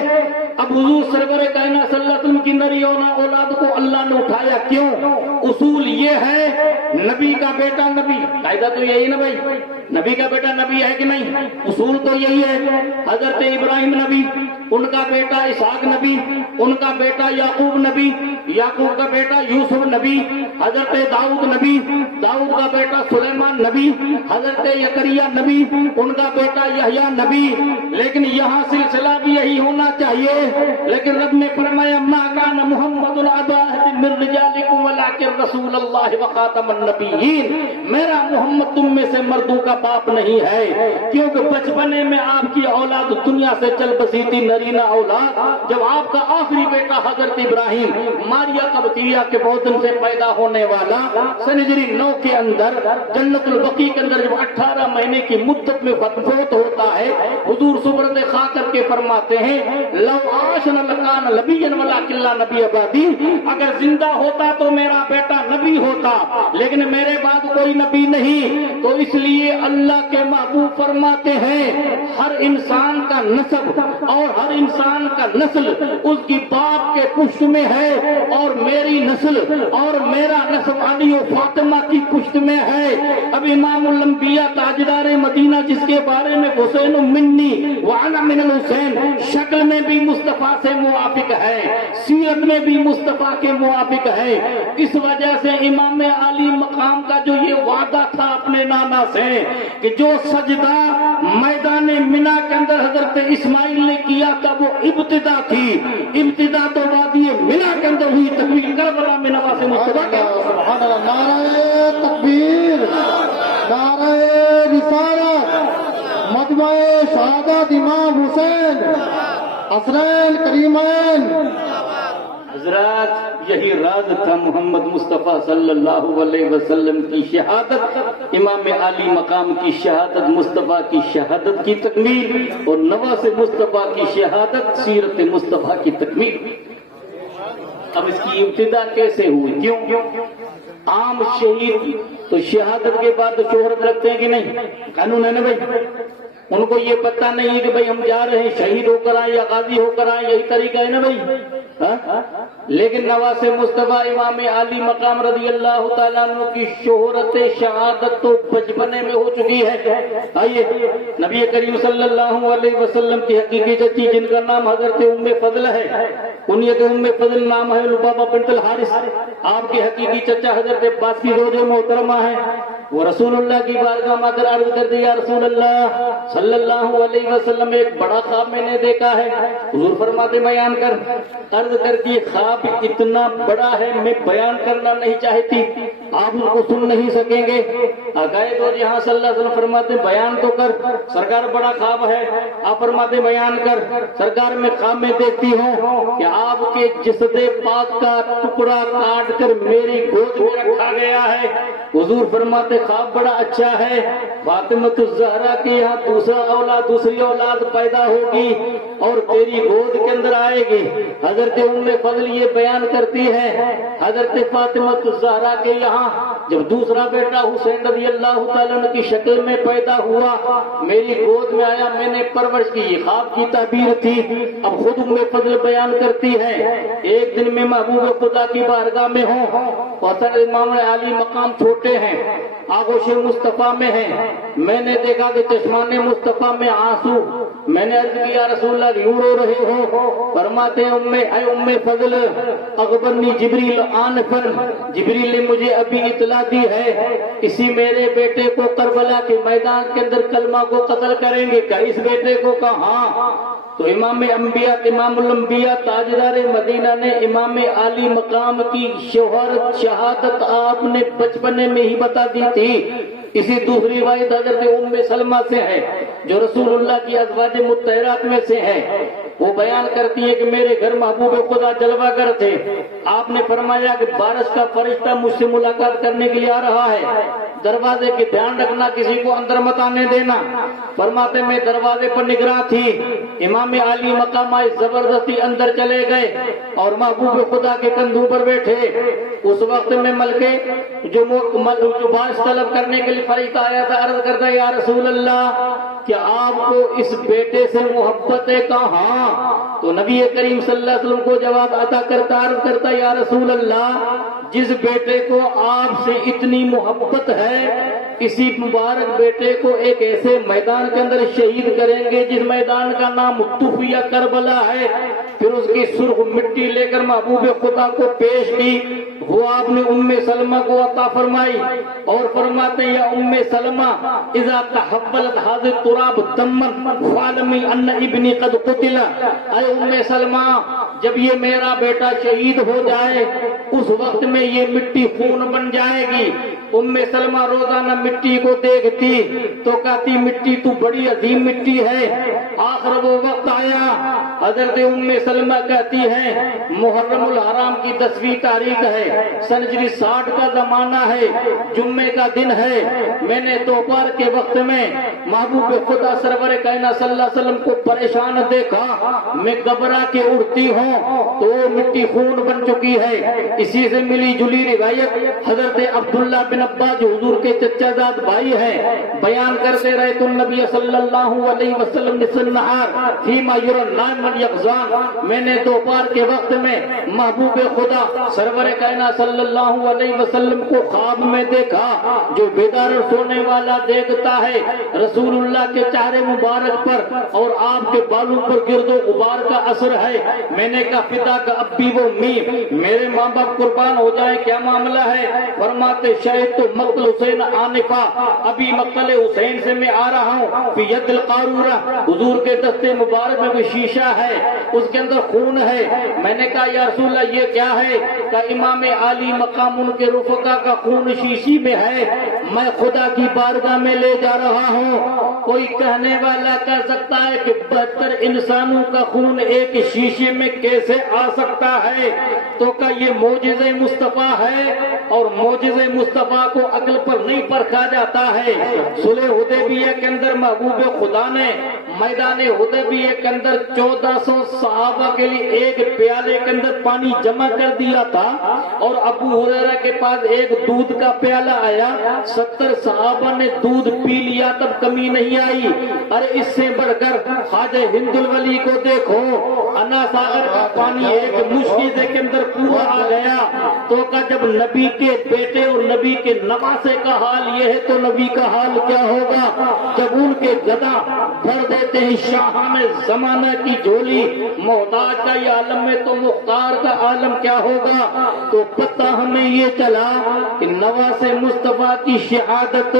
اب حضور سرور کائنات صلی اللہ علیہ وسلم کی نری اولاد کو اللہ نے اٹھایا کیوں؟ اصول یہ ہے نبی کا بیٹا نبی، قاعدہ تو یہی نا بھائی، نبی کا بیٹا نبی ہے کہ نہیں؟ اصول تو یہی ہے. حضرت ابراہیم نبی، ان کا بیٹا اسحاق نبی، ان کا بیٹا یعقوب نبی، یعقوب کا بیٹا یوسف نبی، حضرت داؤد نبی، داؤد کا بیٹا سلیمان نبی، حضرت زکریا نبی، ان کا بیٹا یحییٰ نبی. لیکن یہاں سلسلہ بھی یہی ہونا چاہیے، لیکن رب نے فرمایا ما کان محمد ابا احد من رجالکم ولکن رسول اللہ وخاتم النبیین. میرا محمد تم میں سے مردوں کا باپ نہیں ہے، کیونکہ بچپنے میں آپ کی اولاد دنیا سے چل بسی تھی، نرینہ اولاد. جب آپ کا آخری بیٹا حضرت ابراہیم ماریا قبطیہ کے بہت دن سے پیدا ہونے والا سن ہجری 9 کے اندر جنت البقیع کے اندر جب 18 مہینے کی مدت میں فوت ہوتا ہے، حضور سبرد خواہ کر کے فرماتے ہیں لو عاشن لکان نبیا ولکن لا نبی بعدی. اگر زندہ ہوتا تو میرا بیٹا نبی ہوتا، لیکن میرے بعد کوئی نبی نہیں. تو اس لیے اللہ کے محبوب فرماتے ہیں ہر انسان کا نسب اور ہر انسان کا نسل اس کی باپ کے پشت میں ہے، اور میری نسل اور میرا نسب علی و فاطمہ کی پشت میں ہے. اب امام الانبیاء تاجدار مدینہ جس کے بارے میں حسین منی وانا من الحسین، شکل میں بھی مصطفیٰ سے موافق ہے، سیرت میں بھی مصطفیٰ کے موافق ہے. اس وجہ سے امام علی مقام کا جو یہ وعدہ تھا اپنے نانا سے کہ جو سجدہ میدان منا کے اندر حضرت اسماعیل نے کیا تھا وہ ابتدا تھی، ابتدا تو وادی منا کے اندر ہوئی. تکمیل کربلا میں نواز مصطفیٰ کا سبحان اللہ. نعرہ تکبیر، نعرہ رسالت، مجمع شہادت امام حسین حسنین کریمین. حضرات یہی راز تھا محمد مصطفیٰ صلی اللہ علیہ وسلم کی شہادت، امام علی مقام کی شہادت، مصطفیٰ کی شہادت کی تکمیل، اور نواز مصطفیٰ کی شہادت، سیرت مصطفیٰ کی تکمیل. اب اس کی ابتدا کیسے ہوئی؟ کیوں؟ عام شہید تو شہادت کے بعد شہرت رکھتے ہیں کہ نہیں؟ قانون ہے نا بھائی. ان کو یہ پتہ نہیں ہے کہ بھائی ہم جا رہے ہیں شہید ہو کر آئیں یا غازی ہو کر آئیں، یہی طریقہ ہے نا بھائی. لیکن نواز مصطفیٰ امام علی مقام رضی اللہ تعالیٰ عنہ کی شہرت شہادت تو بچپنے میں ہو چکی ہے. آئیے نبی کریم صلی اللہ علیہ وسلم کی حقیقی چچی جن کا نام حضرت ام فضل ہے، کنیت ام فضل نام ہے لبابہ بنت الحارث. آپ کے حقیقی چچا حضرت عباس کی زوج محترمہ ہے. وہ رسول اللہ کی بارگاہ میں آکر عرض کر دیا رسول اللہ صلی اللہ علیہ وسلم ایک بڑا خواب میں نے دیکھا ہے. حضور فرماتے بیان کر. عرض کر دی خواب اتنا بڑا ہے میں بیان کرنا نہیں چاہتی، آپ ان کو سن نہیں سکیں گے. عقائد و جہاں صلی اللہ علیہ وسلم فرماتے بیان تو کر. سرکار بڑا خواب ہے. آپ فرماتے بیان کر. سرکار میں خواب میں دیکھتی ہوں کہ آپ کے جسد پاک کا ٹکڑا کاٹ کر میری گود میں رکھا گیا ہے. حضور فرماتے خواب بڑا اچھا ہے، فاطمہ الزہرا کے یہاں دوسری اولاد پیدا ہوگی اور تیری گود کے اندر آئے گی. حضرت ام فضل یہ بیان کرتی ہے حضرت فاطمہ الزہرا کے یہاں جب دوسرا بیٹا حسین رضی اللہ تعالیٰ عنہ کی شکل میں پیدا ہوا، میری گود میں آیا، میں نے پرورش کی، یہ خواب کی تعبیر تھی۔ اب خود ام فضل بیان کرتی ہے، ایک دن میں محبوب خدا کی بارگاہ میں ہوں، حسن امام علی مقام چھوٹے ہیں، آغوش مصطفیٰ میں ہیں، میں نے دیکھا کہ چشمان مصطفیٰ میں آنسو، میں نے عرض کیا رسول اللہ کیوں رو رہے ہو؟ فرماتے ہیں اے ام فضل اخبرنی جبریل آنفن، جبریل نے مجھے ابھی اطلاع دی ہے اسی میرے بیٹے کو کربلا کے میدان کے اندر کلمہ کو قتل کریں گے۔ کہ اس بیٹے کو کہاں؟ تو امام انبیاء امام الانبیاء تاجدار مدینہ نے امام عالی مقام کی شہادت آپ نے بچپنے میں ہی بتا دی تھی۔ اسی دوسری روایت حضرت ام سلمہ سے ہے جو رسول اللہ کی ازواج مطہرات میں سے ہے، وہ بیان کرتی ہے کہ میرے گھر محبوب خدا جلوہ گر تھے، آپ نے فرمایا کہ بارش کا فرشتہ مجھ سے ملاقات کرنے کے لیے آ رہا ہے، دروازے کی دھیان رکھنا، کسی کو اندر مت آنے دینا۔ فرماتے میں دروازے پر نگراں تھی، امام عالی مقام آئے، زبردستی اندر چلے گئے اور محبوب خدا کے کندھوں پر بیٹھے۔ اس وقت میں ملکے جو بارش طلب کرنے کے لیے فرشتہ آیا تھا، عرض کرتا یا رسول اللہ کیا آپ کو اس بیٹے سے محبت ہے؟ کہاں؟ تو نبی کریم صلی اللہ علیہ وسلم کو جواب عطا کرتا، عرض کرتا یا رسول اللہ جس بیٹے کو آپ سے اتنی محبت ہے اسی مبارک بیٹے کو ایک ایسے میدان کے اندر شہید کریں گے جس میدان کا نام طف یا کربلا ہے۔ پھر اس کی سرخ مٹی لے کر محبوب خدا کو پیش کی، وہ آپ نے ام سلمہ کو عطا فرمائی اور فرماتے یا ام سلمہ اذا تحولت هذا التراب دما فاعلمي ان ابني قد قتل، اے ام سلمہ جب یہ میرا بیٹا شہید ہو جائے اس وقت میں یہ مٹی خون بن جائے گی۔ ام سلمہ روزانہ مٹی کو دیکھتی تو کہتی مٹی تو بڑی عظیم مٹی ہے۔ آخر وہ وقت آیا، حضرت ام سلمہ کہتی ہے محرم الحرام کی 10ویں تاریخ ہے، سنجری 60 کا زمانہ ہے، جمعے کا دن ہے، میں نے دوپہر کے وقت میں محبوب خدا سرور کائنات صلی اللہ علیہ وسلم کو پریشان دیکھا، میں گھبرا کے اٹھتی ہوں تو وہ مٹی خون بن چکی ہے۔ اسی سے ملی جلی روایت حضرت عبداللہ بن عباس جو حضور کے چچا زاد بھائی ہیں بیان کرتے رہے تو نبی صلی اللہ علیہ وسلم نہار فیما یرن یقظان، میں نے دوپہر کے وقت میں محبوب خدا سرور کائنات صلی اللہ علیہ وسلم کو خواب میں دیکھا، جو بیدار سونے والا دیکھتا ہے رسول اللہ کے چہرے مبارک پر اور آپ کے بالوں پر گرد و غبار کا اثر ہے۔ میں نے کہا فدا کا ابی وہ می، میرے ماں باپ قربان ہو جائے، کیا معاملہ ہے؟ فرماتے شہید تو مقتل حسین آنفا، ابھی مقتل حسین سے میں آ رہا ہوں، فی ید القارورہ، حضور کے دستے مبارک میں کوئی شیشہ ہے اس کے اندر خون ہے۔ میں نے کہا یا رسول اللہ یہ کیا ہے؟ کہ امام عالی مقام ان کے رفقا کا خون شیشی میں ہے، میں خدا کی بارگاہ میں لے جا رہا ہوں۔ کوئی کہنے والا کہہ سکتا ہے کہ 72 انسانوں کا خون ایک شیشے میں کیسے آ سکتا ہے؟ تو کہ یہ معجزہ مصطفیٰ ہے اور معجزہ مصطفیٰ کو عقل پر نہیں پرکھا جاتا ہے۔ صلح حدیبیہ کے اندر محبوب خدا نے میدان حدیبیہ کے اندر 1400 صحابہ کے لیے ایک پیالے کے اندر پانی جمع کر دیا تھا اور ابو ہریرہ کے پاس ایک دودھ کا پیالہ آیا، 70 صحابہ نے دودھ پی لیا تب کمی نہیں آئی۔ ارے اس سے بڑھ کر خواجہ ہند الولی کو دیکھو، انا ساگر کا پانی ایک مشکل کے اندر پورا آ گیا۔ تو کہ جب نبی کے بیٹے اور نبی کے نواسے کا حال یہ ہے تو نبی کا حال کیا ہوگا؟ جب ان کے گدا بھر دیتے ہیں شاہان زمانہ کی جھولی، محتاج کا یہ عالم ہے تو مختار کا عالم کیا ہوگا؟ تو پتہ ہمیں یہ چلا کہ نواز مصطفیٰ کی شہادت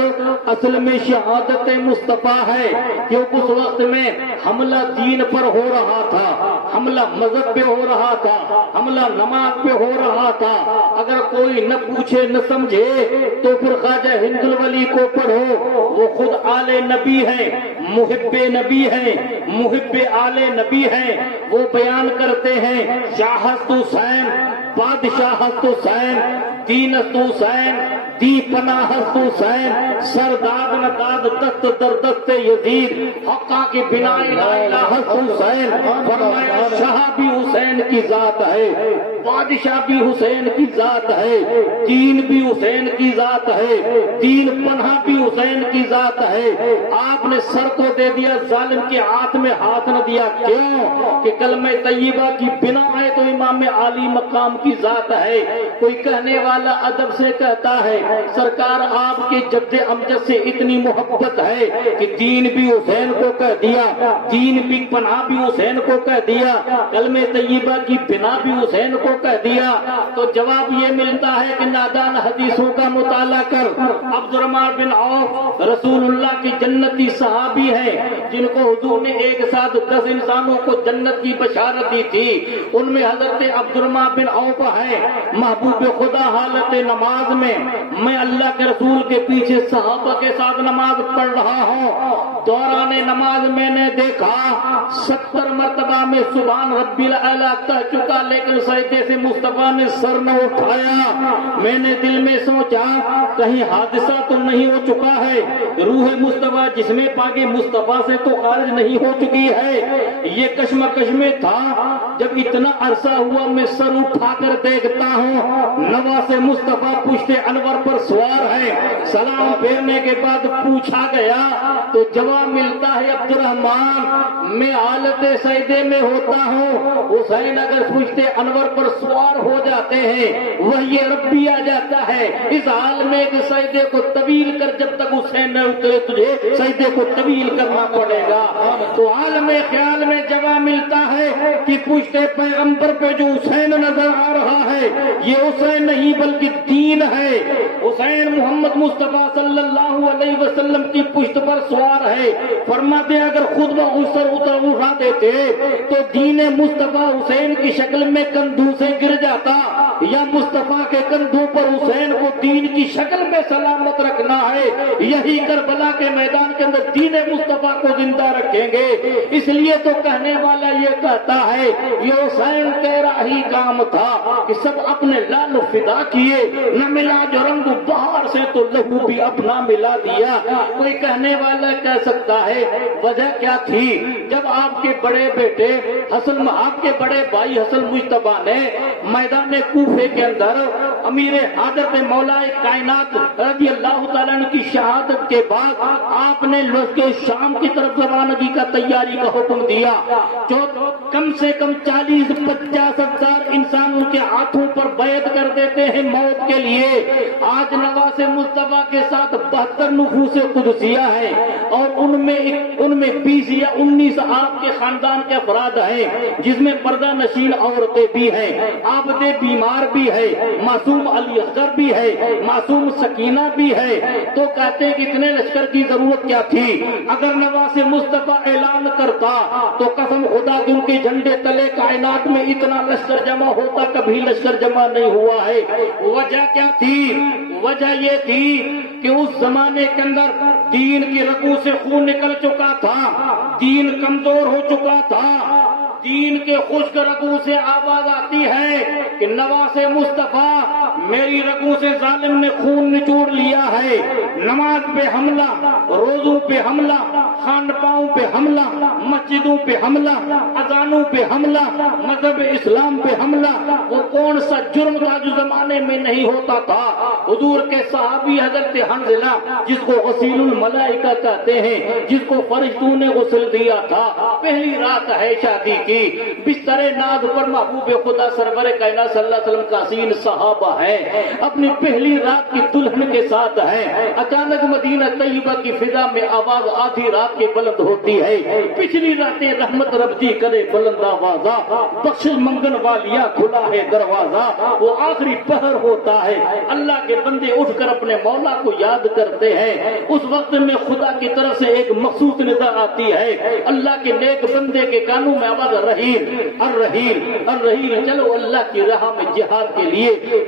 اصل میں شہادت مصطفیٰ ہے، کیونکہ اس وقت میں حملہ دین پر ہو رہا تھا، حملہ مذہب پہ ہو رہا تھا، حملہ نماز پہ ہو رہا تھا۔ اگر کوئی نہ پوچھے نہ سمجھے تو پھر خواجہ ہند الولی کو پڑھو، وہ خود آل نبی ہیں، محب نبی ہیں، محب آل نبی ہیں۔ وہ بیان کرتے ہیں شاہست حسین، بادشاہست حسین، دینست حسین، دی پناہست حسین، سرداد نداد دست در دست یزید، حقا کی بنا الہ الہ حسین، فرمایا شاہ بھی حسین کی ذات ہے۔ بادشاہ بھی حسین کی ذات ہے، دین بھی حسین کی ذات ہے، دین پناہ بھی حسین کی ذات ہے۔ آپ نے سر کو دے دیا، ظالم کے ہاتھ میں ہاتھ نہ دیا، کیوں کہ کلمہ طیبہ کی بنا ہے تو امام عالی مقام کی ذات ہے۔ کوئی کہنے والا ادب سے کہتا ہے سرکار آپ کے جد امجد سے اتنی محبت ہے کہ دین بھی حسین کو کہہ دیا، دین بھی پناہ بھی حسین کو کہہ دیا، کلمہ طیبہ کی بنا بھی حسین کو کہہ دیا۔ تو جواب یہ ملتا ہے کہ نادان حدیثوں کا مطالعہ کر۔ عبد الرحمن بن عوف رسول اللہ کی جنتی صحابی ہیں جن کو حضور نے ایک ساتھ 10 انسانوں کو جنت کی بشارت دی تھی، ان میں حضرت عبد الرحمن بن عوف ہیں۔ محبوب خدا حالت نماز میں میں اللہ کے رسول کے پیچھے صحابہ کے ساتھ نماز پڑھ رہا ہوں، دوران نماز میں نے دیکھا 70 مرتبہ میں سبحان ربی الاعلیٰ کہہ چکا، لیکن سجدے سے مصطفیٰ نے سر نہ اٹھایا۔ میں نے دل میں سوچا کہیں حادثہ تو نہیں ہو چکا ہے، روح مصطفیٰ جسم پاک مصطفیٰ سے تو خارج نہیں ہو چکی ہے۔ یہ کشمکش میں تھا، جب اتنا عرصہ ہوا میں سر اٹھا کر دیکھتا ہوں نواز مصطفیٰ پشت انور پر سوار ہے۔ سلام پھیرنے کے بعد پوچھا گیا تو جواب ملتا ہے عبد الرحمن میں حالت سجدے میں ہوتا ہوں، حسین اگر پشت انور پر سوار ہو جاتے ہیں وہی ربی آ جاتا ہے، اس حال میں کہ سجدے کو طویل کر جب تک حسین نہ اترے تجھے سجدے کو طویل کرنا پڑے گا۔ تو عالم خیال میں جگہ ملتا ہے کہ پشت پیغمبر پہ جو حسین نظر آ رہا ہے یہ حسین نہیں بلکہ دین ہے۔ حسین محمد مصطفیٰ صلی اللہ علیہ وسلم کی پشت پر سوار ہے، فرماتے اگر خود بخود سر اٹھا دیتے تو دین مصطفیٰ حسین کی شکل میں کندھوں سے گر جاتا، یا مصطفیٰ کے کندھوں پر حسین کو دین کی شکل میں سلامت رکھنا ہے، یہی کربلا کے میدان کے اندر دین مصطفیٰ کو زندہ رکھیں گے۔ اس لیے تو کہنے والا یہ کہتا ہے یہ حسین تیرا ہی کام تھا کہ سب اپنے لال فدا کیے، نہ ملا جو رنگ بہار سے تو لہو بھی اپنا ملا دیا۔ کوئی کہنے والا کہہ سکتا ہے وجہ کیا تھی؟ جب آپ کے بڑے بیٹے حسن، آپ کے بڑے بھائی حسن مجتبیٰ نے میدان کوفے کے اندر امیر حضرت مولا کائنات رضی اللہ تعالیٰ عنہ کی شہادت کے بعد آپ نے لشکر شام کی طرف روانگی کا تیاری کا حکم دیا، جو کم سے کم 40-50 ہزار انسان ان کے ہاتھوں پر بیعت کر دیتے ہیں موت کے لیے۔ آج نواز مصطفیٰ کے ساتھ 72 نفوس قدسیہ ہیں اور ان میں 20 یا 19 آپ کے خاندان کے افراد ہیں جس میں پردہ نشین عورتیں بھی ہیں، عابد بیمار بھی ہے، معصوم علی اصغر بھی ہے، معصوم سکینہ بھی ہے۔ تو کہتے ہیں کہ اتنے لشکر کی ضرورت کیا تھی؟ اگر نواز مصطفیٰ اعلان کرتا تو قسم خدا کے ان کے جھنڈے تلے کائنات میں اتنا لشکر جمع ہوتا، کبھی لشکر جمع نہیں ہوا ہے۔ وجہ کیا تھی؟ وجہ یہ تھی کہ اس زمانے کے اندر دین کی رگوں سے خون نکل چکا تھا، دین کمزور ہو چکا تھا، دین کے خشک رگوں سے آواز آتی ہے کہ نواز مصطفیٰ میری رگوں سے ظالم نے خون نچوڑ لیا ہے، نماز پہ حملہ، روزوں پہ حملہ، خانقاہوں پہ حملہ، مسجدوں پہ حملہ، اذانوں پہ حملہ، مذہب اسلام پہ حملہ۔ وہ کون سا جرم تھا جو زمانے میں نہیں ہوتا تھا؟ حضور کے صحابی حضرت حنظلہ جس کو غسیل الملائکہ کہتے ہیں، جس کو فرشتوں نے غسل دیا تھا، پہلی رات ہے شادی کی، بستر ناز پر محبوب خدا سرور کائنات صلی اللہ علیہ وسلم کا حسین صحابہ ہے، اپنی پہلی رات کی دلہن کے ساتھ ہے۔ اچانک مدینہ طیبہ کی فضا میں آواز آدھی رات کے بلند ہوتی ہے، پچھلی راتیں رحمت رب دی کرے بلند آوازہ، بخش منگن والیا کھلا ہے دروازہ۔ وہ آخری پہر ہوتا ہے، اللہ کے بندے اٹھ کر اپنے مولا کو یاد کرتے ہیں۔ اس وقت میں خدا کی طرف سے ایک مخصوص ندا آتی ہے، اللہ کے نیک بندے کے کانوں میں آواز رحیل الرحیل الرحیل، چلو اللہ کی راہ میں جہاد کے لیے،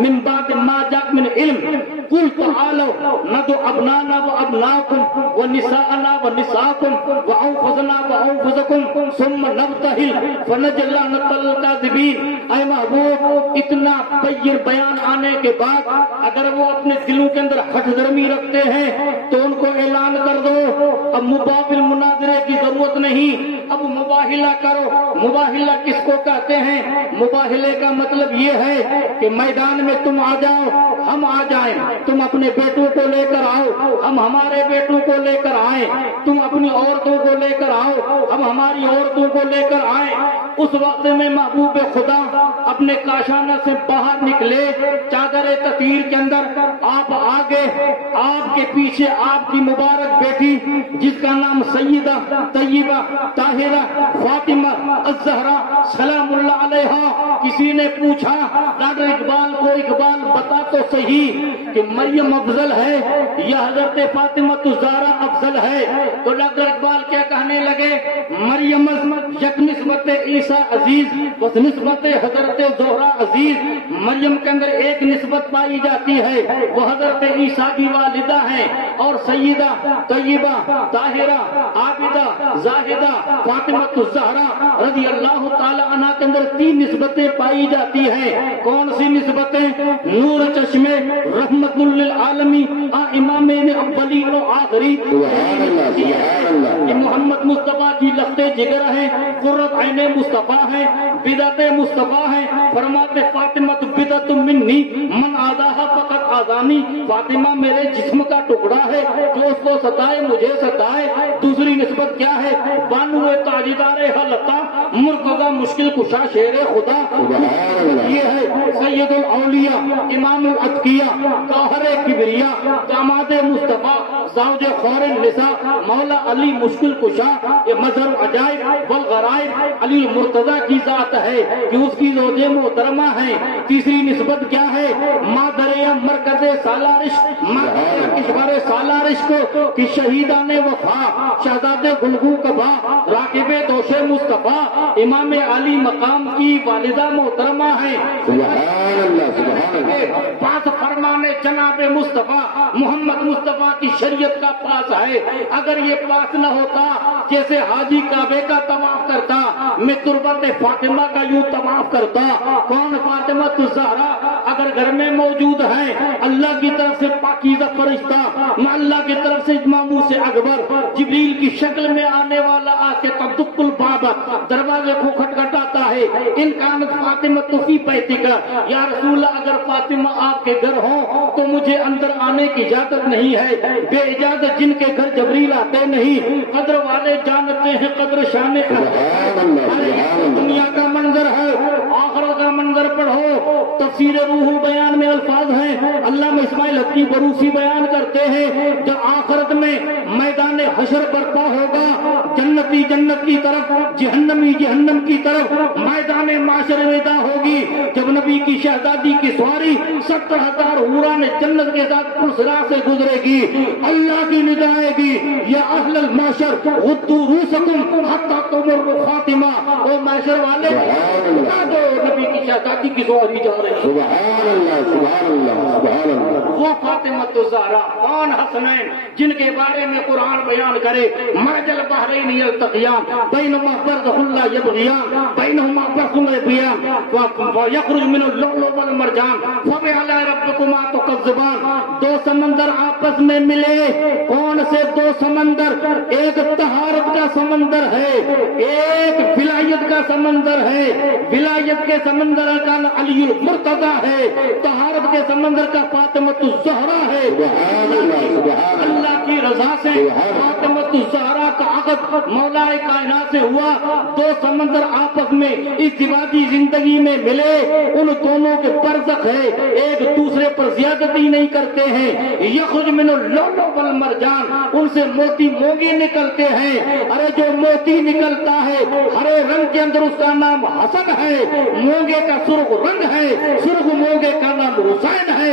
من بعد ما جاءك من علم قل تعالوا ندعو ابنانا وابناءكم ونساءنا ونساءكم وانفسنا وانفسكم ثم نبتهل فنجعل نقل الكاذبین۔ اے محبوب اتنا بیان آنے کے بعد اگر وہ اپنے دلوں کے اندر ہٹ درمی رکھتے ہیں تو ان کو اعلان کر دو اب مباحل مناظرے کی ضرورت نہیں، اب مباحلہ کرو۔ مباحلہ کس کو کہتے ہیں؟ مباحلے کا مطلب یہ ہے کہ میدان میں تم آ جاؤ، ہم آ جائیں، تم اپنے بیٹوں کو لے کر آؤ، ہم ہمارے بیٹوں کو لے کر آئیں، تم اپنی عورتوں کو لے کر آؤ، ہم ہماری عورتوں کو لے کر آئیں۔ اس وقت میں محبوب خدا اپنے کاشانہ سے باہر نکلے، چادر تطہیر کے اندر آپ آگے، آپ کے پیچھے آپ کی مبارک بیٹی جس کا نام سیدہ طیبہ طاہرہ فاطمہ الزہرا سلام اللہ علیہا۔ کسی نے پوچھا ڈاکٹر اقبال کو، اقبال بتا تو صحیح کہ مریم افضل ہے یا حضرت فاطمہ الزہرا افضل ہے؟ تو ڈاکٹر اقبال کیا کہنے لگے؟ مریم یک نسبت عیسیٰ عزیز بس نسبت حضرت زہرا عزیز۔ مریم کے اندر ایک نسبت پائی جاتی ہے، وہ حضرت عیسیٰ کی والدہ ہیں، اور سیدہ طیبہ طاہرہ عابدہ زاہدہ فاطمہ الزہرا رضی اللہ تعالی عنہ کے اندر 3 نسبتیں پائی جاتی ہیں۔ کون سی نسبتیں؟ نور چشمے رحمت للعالمین امامین اولین و آخرین، یہ محمد مصطفیٰ کی لخت جگر ہیں، قرۃ عین مصطفیٰ ہیں، بدعت مصطفیٰ ہیں۔ فرماتے فاطمہ بدعت منی من آذاہا فقط آذانی، فاطمہ میرے جسم کا ٹکڑا ہے، جو اس کو ستائے مجھے ستائے۔ دوسری نسبت کیا ہے؟ بانو تاجدار حلقہ مرتضی مشکل کشا شیر خدا، یہ ہے سید الاولیاء امام الاتقیاء طاہر کبریا داماد مصطفیٰ زوج خور النساء مولا علی مشکل کشا۔ یہ مظہر عجائب والغرائب علی المرتضی کی ذات ہے کہ اس کی زوج محترمہ ہیں۔ تیسری نسبت کیا ہے؟ مادریا مرکز سالارش، مادریا کشور سالارش کو کہ شہیدان وفا شہزادے گلگو کبا راکب دوش مصطفیٰ امام علی مقام کی والدہ محترمہ ہیں۔ پاس فرمان جناب مصطفیٰ محمد مصطفیٰ کی شریعت کا پاس ہے۔ اگر یہ پاس نہ ہوتا، جیسے حاجی کعبے کا طواف کرتا، میں تربت فاطمہ کا یوں طواف کرتا۔ کون؟ فاطمہ الزہرا اگر گھر میں موجود ہیں، اللہ کی طرف سے پاکیزہ فرشتہ، نہ اللہ کی طرف سے ماموس اکبر جبریل کی شکل میں آنے والا آ کے تدق الباب دروازے کو کھٹکھٹاتا ہے، ان کانت فاطمہ تو فی بیتک، یا رسول اللہ اگر فاطمہ آپ کے گھر ہوں تو مجھے اندر آنے کی اجازت نہیں ہے، بے اجازت جن کے گھر جبریل آتے نہیں۔ قدر والے جانتے ہیں قدر شان دنیا کا منظر ہے، آخرت کا منظر پڑھو۔ تفسیر روح البیان میں الفاظ ہیں، علامہ اسماعیل حقی بروسی بیان کرتے ہیں جب آخرت میں میدان حشر برپا ہوگا، جنتی جنت کی طرف، جہنمی جہنم کی طرف، میدان معاشر ودا ہوگی، جب نبی کی شہزادی کی سواری 70,000 حوران جنت کے ساتھ پلسرا سے گزرے گی، اللہ کی ندا آئے گی، یا اہل المعشر غضوا رؤوسکم حتی تمر فاطمہ، او معاشر والے دو نبی کی شہزادی کی سواری جا رہی ہے۔ سبحان اللہ سبحان اللہ سبحان اللہ۔ وہ فاطمہ الزہرا کون؟ حسنین، جن کے بارے میں قرآن بیان کرے مرج البحرین یلتقیان بینہما برزخ لا یبغیان بینہما برزخ یبغیان ویخرج من اللؤلؤ والمرجان فبأعلی ربکما تکذبان۔ 2 سمندر آپس میں ملے، کون سے 2 سمندر؟ ایک طہارت کا سمندر ہے، ایک ولایت کا سمندر ہے۔ ولایت کے سمندر کا علی المرتضی ہے، طہارت کے سمندر کا فاطمہ الزہرا ہے۔ اللہ کی رضا سے فاطمہ الزہرا کا عقد مولا کائنات سے ہوا، 2 سمندر آپس میں ازدواجی زندگی میں ملے، ان دونوں کے برزخ ہے، ایک دوسرے پر زیادتی نہیں کرتے ہیں۔ یخرج من اللؤلؤ والمرجان، ان سے موتی موگی نکلتے ہیں۔ ارے جو موتی نکلتا ہے ہرے رنگ کے اندر اس کا نام حسن ہے، موگے کا سرخ رنگ ہے، سرخ موگے کا نام حسین ہے۔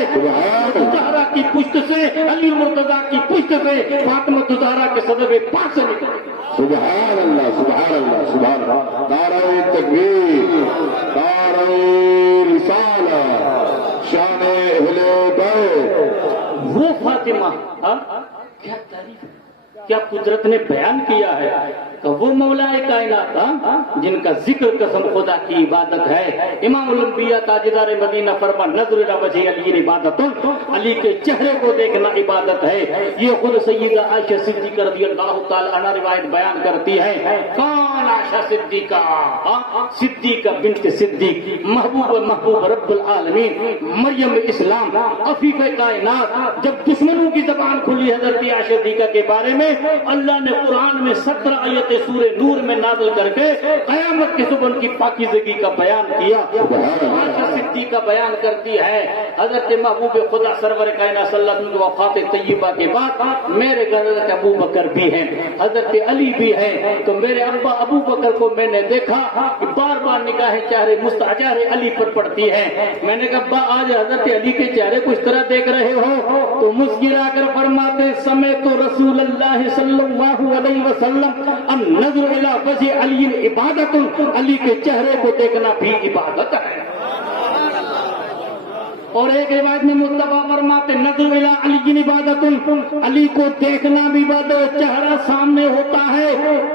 زہرا کی پشت سے، علی مرتضی کی پشت سے فاطمہ الزہرا کے صدر پاک سے نکلے۔ سبحان اللہ سبحان اللہ سبحان اللہ۔ نعرہ تکبیر، نعرہ رسالہ۔ وہ فاطمہ، کیا تعریف ہے، کیا قدرت نے بیان کیا ہے کہ وہ مولا کائنات جن کا ذکر قسم خدا کی عبادت ہے۔ امام الانبیاء تاجدار مدینہ فرما نظر الی وجہ علی عبادت، علی کے چہرے کو دیکھنا عبادت ہے۔ یہ خود سیدہ عائشہ صدیقہ رضی اللہ تعالی عنہا روایت بیان کرتی ہے، کون عائشہ صدیقہ، صدیقہ بنت صدیق، محبوب رب العالمین، مریم اسلام، عفیف کائنات۔ جب دشمنوں کی زبان کھلی حضرت عائشہ صدیقہ کے بارے میں، اللہ نے قرآن میں 17 آیتیں سورہ نور میں نازل کر کے قیامت کے صبح کی پاکیزگی کا بیان کیا۔ عائشہ صدیقہ بیان کرتی ہے، حضرت محبوب خدا سرور کائنات صلی اللہ علیہ وسلم کی وفات طیبہ کے بعد میرے گھر حضرت ابو بکر بھی ہیں، حضرت علی بھی ہیں، تو میرے ابا ابو بکر کو میں نے دیکھا کہ بار بار نگاہیں چہرے مستعجر علی پر پڑتی ہیں۔ میں نے کہا ابا آج حضرت علی کے چہرے کو اس طرح دیکھ رہے ہو؟ تو مسکرا کر فرماتے، سمعت رسول اللہ صلی اللہ علیہ وسلم ان نظر الی وجہ علی عبادت، علی کے چہرے کو دیکھنا بھی عبادت ہے۔ اور ایک روایت میں مصطفیٰ فرماتے نظر الی علی عبادت، علی کو دیکھنا بھی عبادت، چہرہ سامنے ہوتا ہے،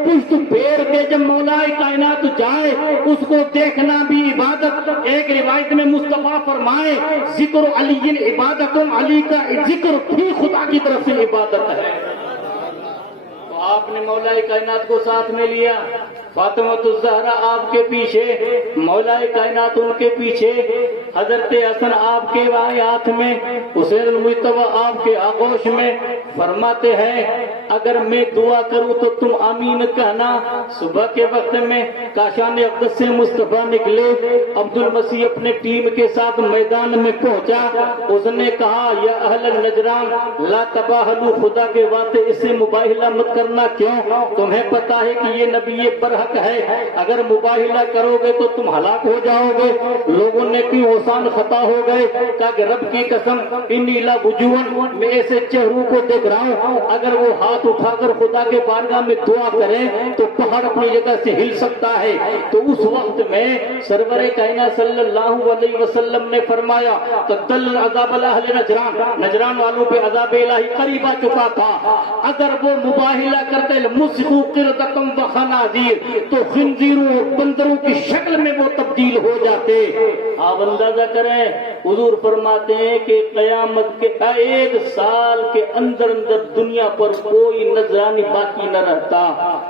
پشت پھیر کے جب مولا کائنات جائے اس کو دیکھنا بھی عبادت۔ ایک روایت میں مصطفیٰ فرمائے ذکر علی عبادت، علی کا ذکر بھی خدا کی طرف سے عبادت ہے۔ تو آپ نے مولا کائنات کو ساتھ میں لیا، فاطمہ الزہرا آپ کے پیچھے، مولا کائنات ان کے پیچھے، حضرت حسن آپ کے ہاتھ میں، حسین المجتبی آپ کے آغوش میں۔ فرماتے ہیں اگر میں دعا کروں تو تم آمین کہنا۔ صبح کے وقت میں کاشان اقدس سے مصطفیٰ نکلے، عبد المسیح اپنے ٹیم کے ساتھ میدان میں پہنچا، اس نے کہا یا اہل نجران لا تباہلوا، خدا کے واسطے اسے مباہلہ مت کرنا، کیوں؟ تمہیں پتا ہے کہ یہ نبی برحق ہے، اگر مباہلہ کرو گے تو تم ہلاک ہو جاؤ گے۔ لوگوں نے کی اوسان خطا ہو گئے، کہا کہ رب کی قسم انی لا وجوہن، میں ایسے چہروں کو دیکھ رہا ہوں اگر وہ ہاتھ اٹھا کر خدا کے بارگاہ میں دعا کریں تو پہاڑ اپنی جگہ سے ہل سکتا ہے۔ تو اس وقت میں سرور کائنات صلی اللہ علیہ وسلم نے فرمایا تدل عذاب اہل نجران، نجران والوں پہ عذاب الہی قریب آ چکا تھا، اگر وہ مباہلہ کرتے مسخو قردکم و خنازیر تو خنزیروں اور بندروں کی شکل میں وہ تبدیل ہو جاتے۔ آپ اندازہ کریں، حضور فرماتے ہیں کہ قیامت کے 1 سال کے اندر دنیا پر کوئی نذرانی باقی نہ رہتا۔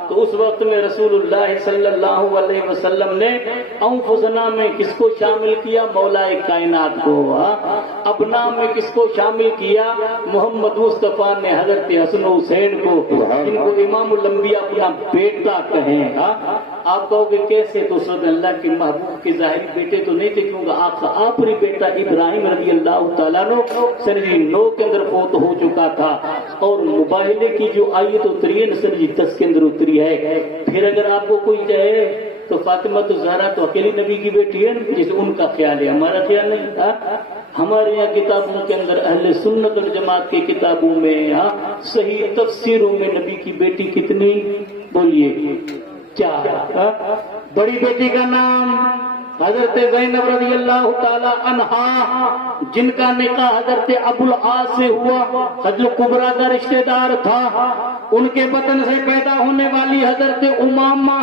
تو اس وقت میں رسول اللہ صلی اللہ علیہ وسلم نے انفسنا میں کس کو شامل کیا؟ مولا کائنات کو۔ ابنا میں کس کو شامل کیا؟ محمد مصطفیٰ نے حضرت حسن حسین کو، جن کو امام الانبیاء اپنا بیٹا کہیں۔ آپ کہو گے کیسے؟ تو صد اللہ کے محبوب کے ظاہری بیٹے تو نہیں تھے، کیونکہ آپ کا آخری بیٹا ابراہیم رضی اللہ تعالیٰ عنہ سن 9 کے اندر فوت ہو چکا تھا، اور مباہلے کی جو آیت اتری ہے سن 10 کے اندر اتری ہے۔ پھر اگر آپ کو کوئی کہے تو فاطمہ الزہرا تو اکیلی نبی کی بیٹی ہے، جسے ان کا خیال ہے، ہمارا خیال نہیں تھا۔ ہمارے یہاں کتابوں کے اندر اہل سنت والجماعت کی کتابوں میں، صحیح تفسیروں میں نبی کی بیٹی کتنی؟ بولیے 4۔ بڑی بیٹی کا نام حضرت زینب رضی اللہ تعالی عنہا، جن کا نکاح حضرت ابو العاص سے ہوا، حضرت کبریٰ کا رشتہ دار تھا۔ ان کے بدن سے پیدا ہونے والی حضرت امامہ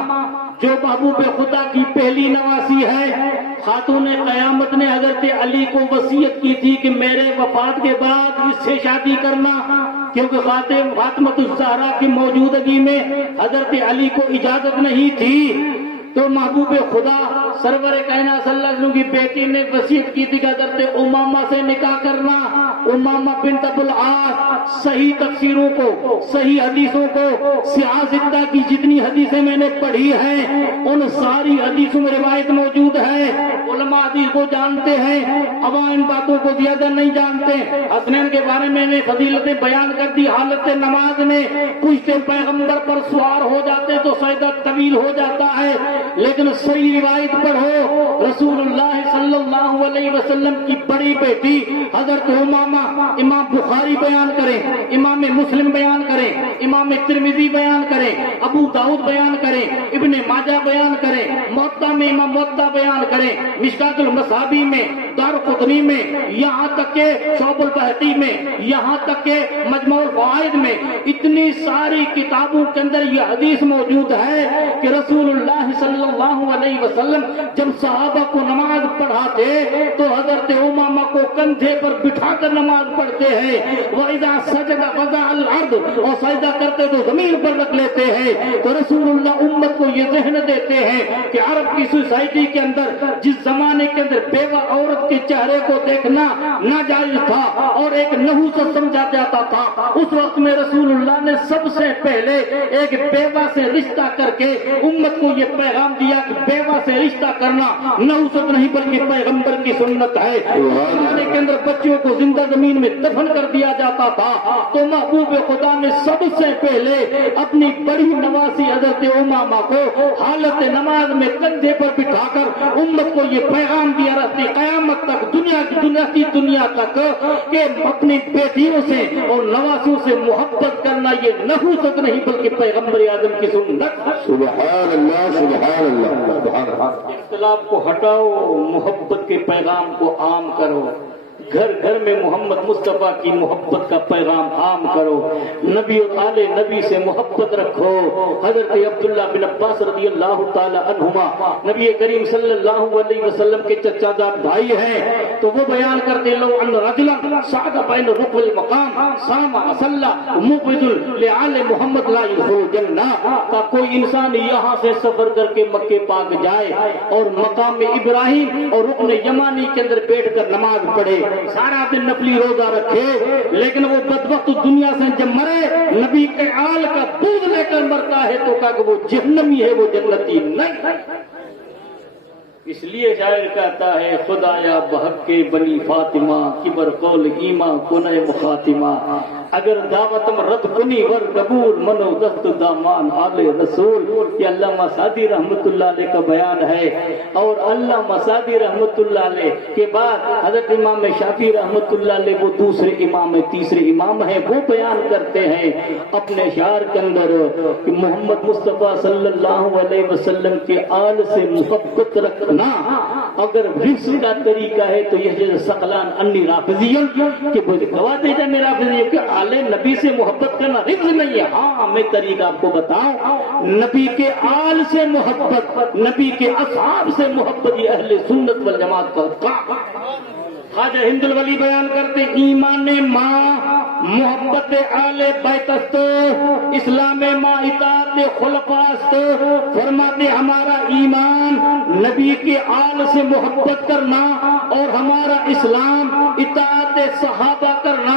جو محبوب خدا کی پہلی نواسی ہے، خاتون قیامت نے حضرت علی کو وصیت کی تھی کہ میرے وفات کے بعد اس سے شادی کرنا، کیونکہ فاطمہ الزہرا کی موجودگی میں حضرت علی کو اجازت نہیں تھی۔ تو محبوب خدا سرور کائنات صلی اللہ علیہ وسلم کی بیٹی نے وصیت کی تھی کہ حضرت امامہ سے نکاح کرنا۔ امامہ بنت ابو العاص، صحیح تفسیروں کو، صحیح حدیثوں کو، سیاستہ کی جتنی حدیثیں میں نے پڑھی ہیں ان ساری حدیثوں میں روایت موجود ہے۔ علماء حدیث کو جانتے ہیں، عوام ان باتوں کو زیادہ نہیں جانتے۔ حسنین کے بارے میں نے فضیلتیں بیان کر دی، حالت نماز میں کچھ پیغمبر پر سوار ہو جاتے تو سجدہ طویل ہو جاتا ہے، لیکن صحیح روایت پڑھو رسول اللہ صلی اللہ علیہ وسلم کی بڑی بیٹی حضرت امامہ امام بخاری بیان کریں، امام مسلم بیان کریں، امام ترمذی بیان کریں، ابو داؤد بیان کریں، ابن ماجہ بیان کریں، موطا میں امام موطا بیان کریں، مشکات المصابیح میں، دارقطنی میں، یہاں تک کہ شعب البہقی میں، یہاں تک کہ مجموع الفوائد میں، اتنی ساری کتابوں کے اندر یہ حدیث موجود ہے کہ رسول اللہ صلی اللہ علیہ وسلم جب صحابہ کو نماز پڑھاتے تو حضرت امامہ کو کندھے پر بٹھا کر نماز پڑھتے ہیں، وَإِذَا سَجَدَ وَضَعَ الْأَرْضَ، اور سجدہ کرتے تو زمین پر رکھ لیتے ہیں۔ تو رسول اللہ امت کو یہ ذہن دیتے ہیں کہ عرب کی سوسائٹی کے اندر جس زمانے کے اندر بیوہ عورت کے چہرے کو دیکھنا ناجائز تھا اور ایک نحوست سمجھا جاتا تھا، اس وقت میں رسول اللہ نے سب سے پہلے ایک بیوہ سے رشتہ کر کے امت کو یہ پیغام دیا کہ بیوہ سے رشتہ کرنا نحوست نہیں بلکہ پیغمبر کی سنت ہے۔ زمانے کے اندر بچوں کو زندہ زمین میں دفن کر دیا جاتا تھا، تو محبوب خدا نے سب سے پہلے اپنی بڑی نواسی حضرت امامہ کو حالت نماز میں کندھے پر بٹھا کر امت کو یہ پیغام دیا رہتی قیامت تک دنیا تک کہ اپنی بیٹیوں سے اور نواسوں سے محبت کرنا یہ نحوست نہیں بلکہ پیغمبر اعظم کی سنت۔ سبحان اللہ سبحان اللہ سبحان اللہ۔ اختلاف کو ہٹاؤ، محبت کے پیغام کو عام کرو، گھر گھر میں محمد مصطفیٰ کی محبت کا پیغام عام کرو، نبی و آل نبی سے محبت رکھو۔ حضرت عبداللہ بن عباس رضی اللہ تعالی عنہما نبی کریم صلی اللہ علیہ وسلم کے چچا زاد بھائی ہیں، تو وہ بیان کرتے لو ان رجلا صعد بین ركب المقام صام صلى مقبض لآل محمد لا يدخل الجنہ، کا کوئی انسان یہاں سے سفر کر کے مکے پاک جائے اور مقام ابراہیم اور رکن یمانی کے اندر بیٹھ کر نماز پڑھے، سارا دن نفلی روزہ رکھے، لیکن وہ بدبخت دنیا سے جب مرے نبی کے آل کا دودھ لے کر مرتا ہے تو کہا کہ وہ جہنمی ہے، وہ جنتی نہیں۔ اس لیے شاعر کہتا ہے خدایا بحق کے بنی فاطمہ کبر قول ایماں کنہ مخاتمہ، اگر دعوتم رد کنی ور قبول منو دست دامان آل رسول۔ یہ علامہ سعدی رحمت اللہ علیہ کا بیان ہے، اور علامہ سعدی رحمت اللہ علیہ کے بعد حضرت امام شافعی رحمت اللہ علیہ وہ دوسرے امام تیسرے امام ہیں، وہ بیان کرتے ہیں اپنے اشعار کے اندر کہ محمد مصطفیٰ صلی اللہ علیہ وسلم کے آل سے محبت رکھنا اگر رفض کا طریقہ ہے تو یہ جیسے سقلان انی رافضیوں کہ گواہ دے جائے میرا رافضی کہ آل نبی سے محبت کرنا رفض نہیں ہے۔ ہاں میں طریقہ آپ کو بتاؤں، نبی کے آل سے محبت، نبی کے اصحاب سے محبت، یہ اہل سنت والجماعت کا کام۔ خواجہ ہند الولی بیان کرتے ایمان ماں محبت آل بیت است، اسلام ماں اطاعت خلفاء است، فرماتے ہمارا ایمان نبی کے آل سے محبت کرنا اور ہمارا اسلام اطاعت صحابہ کرنا۔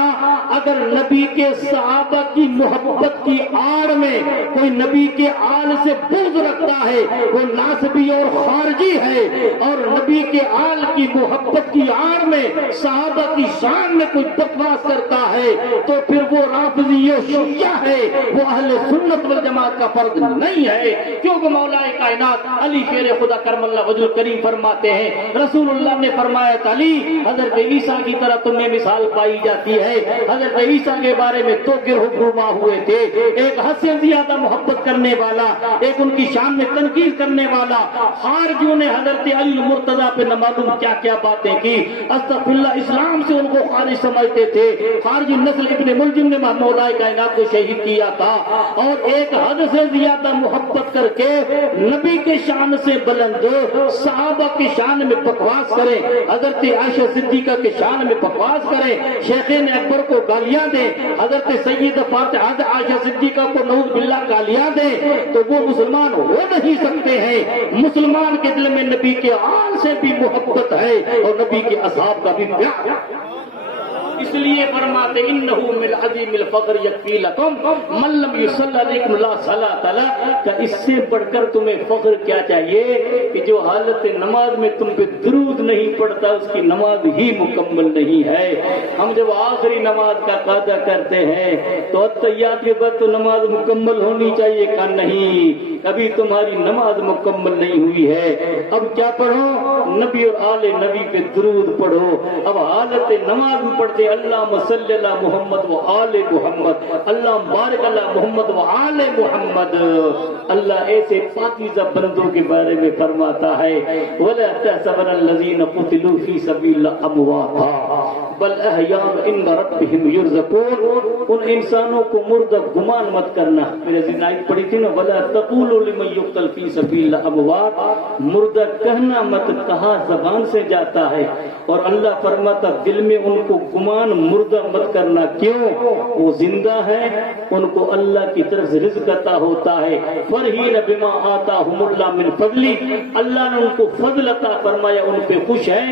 اگر نبی کے صحابہ کی محبت کی آڑ میں کوئی نبی کے آل سے بغض رکھتا ہے وہ ناسبی اور خارجی ہے، اور نبی کے آل کی محبت کی آڑ میں صحابہ کی شان میں کوئی بکواس کرتا ہے تو پھر وہ رافضی و شیعہ ہے، وہ اہل سنت والجماعت کا فرد نہیں ہے۔ کیونکہ مولا کائنات علی شیر خدا کرم اللہ وجہ کریم فرماتے ہیں، رسول اللہ نے فرمایا علی حضرت عیسیٰ کی طرح تم میں مثال پائی جاتی ہے۔ حضرت عیسیٰ کے بارے میں دو گروہ گرما ہوئے تھے، ایک حد سے زیادہ محبت کرنے والا، ایک ان کی شان میں تنقید کرنے والا۔ خارجیوں نے حضرت علی مرتضیٰ پہ نہ معلوم کیا کیا باتیں کی، استغفر اللہ، اسلام سے ان کو خارج سمجھتے تھے۔ خارجی نسل ابن ملجم نے مولا کائنات کو شہید کیا تھا، اور ایک حد سے زیادہ محبت کر کے نبی کے شان سے بلند صحابہ کی شان میں بکواس کرے، حضرت عائشہ صدیقہ کے شان میں بکواس کرے، شیخین اکبر کو گالیاں دے، حضرت سید فاطمہ عائشہ صدیقہ کو نعوذ باللہ گالیاں دے، تو وہ مسلمان ہو نہیں سکتے ہیں۔ مسلمان کے دل میں نبی کے آل سے بھی محبت ہے اور نبی کے اصحاب کا بھی پیار۔ اس لیے فرماتے انہو من عظیم الفقر یکفی لکم من لم یصلی علیکم لا صلاۃ لہ، کہ اس سے بڑھ کر تمہیں فخر کیا چاہیے کہ جو حالت نماز میں تم پہ درود نہیں پڑتا اس کی نماز ہی مکمل نہیں ہے۔ ہم جب آخری نماز کا قاعدہ کرتے ہیں تو التحیات کے بعد تو نماز مکمل ہونی چاہیے کہ نہیں؟ ابھی تمہاری نماز مکمل نہیں ہوئی ہے۔ اب کیا پڑھو؟ نبی اور آل نبی پہ درود پڑھو۔ اب حالت نماز میں پڑھتے اللہم صلی علی محمد و آل محمد، اللہم بارک علی محمد و آل محمد۔ اللہ ایسے پاکیزہ بندوں کے بارے میں فرماتا ہے وَلَا تَحْسَبَنَّ الَّذِينَ قُتِلُوا فِي سَبِيلِ اللَّهِ أَمْوَاتًا بَلْ أَحْيَاءٌ عِندَ رَبِّهِمْ يُرْزَقُونَ۔ ان انسانوں کو مردہ گمان مت کرنا۔ میرے ذہن آیت پڑھی تھی نا وَلَا تَقُولُوا لِمَن يُقْتَلْ فِي سَبِيلِ اللَّهِ أَمْوَاتٌ، مردہ کہنا مت، کہا زبان سے جاتا ہے، اور اللہ فرماتا دل میں ان کو گمان مردہ مت کرنا۔ کیوں؟ وہ زندہ ہے، ان کو اللہ کی طرف سے رزق عطا ہوتا ہے۔ فرحین بما آتاہم اللہ من فضلی، اللہ نے ان کو فضل عطا فرمایا، ان پہ خوش ہیں،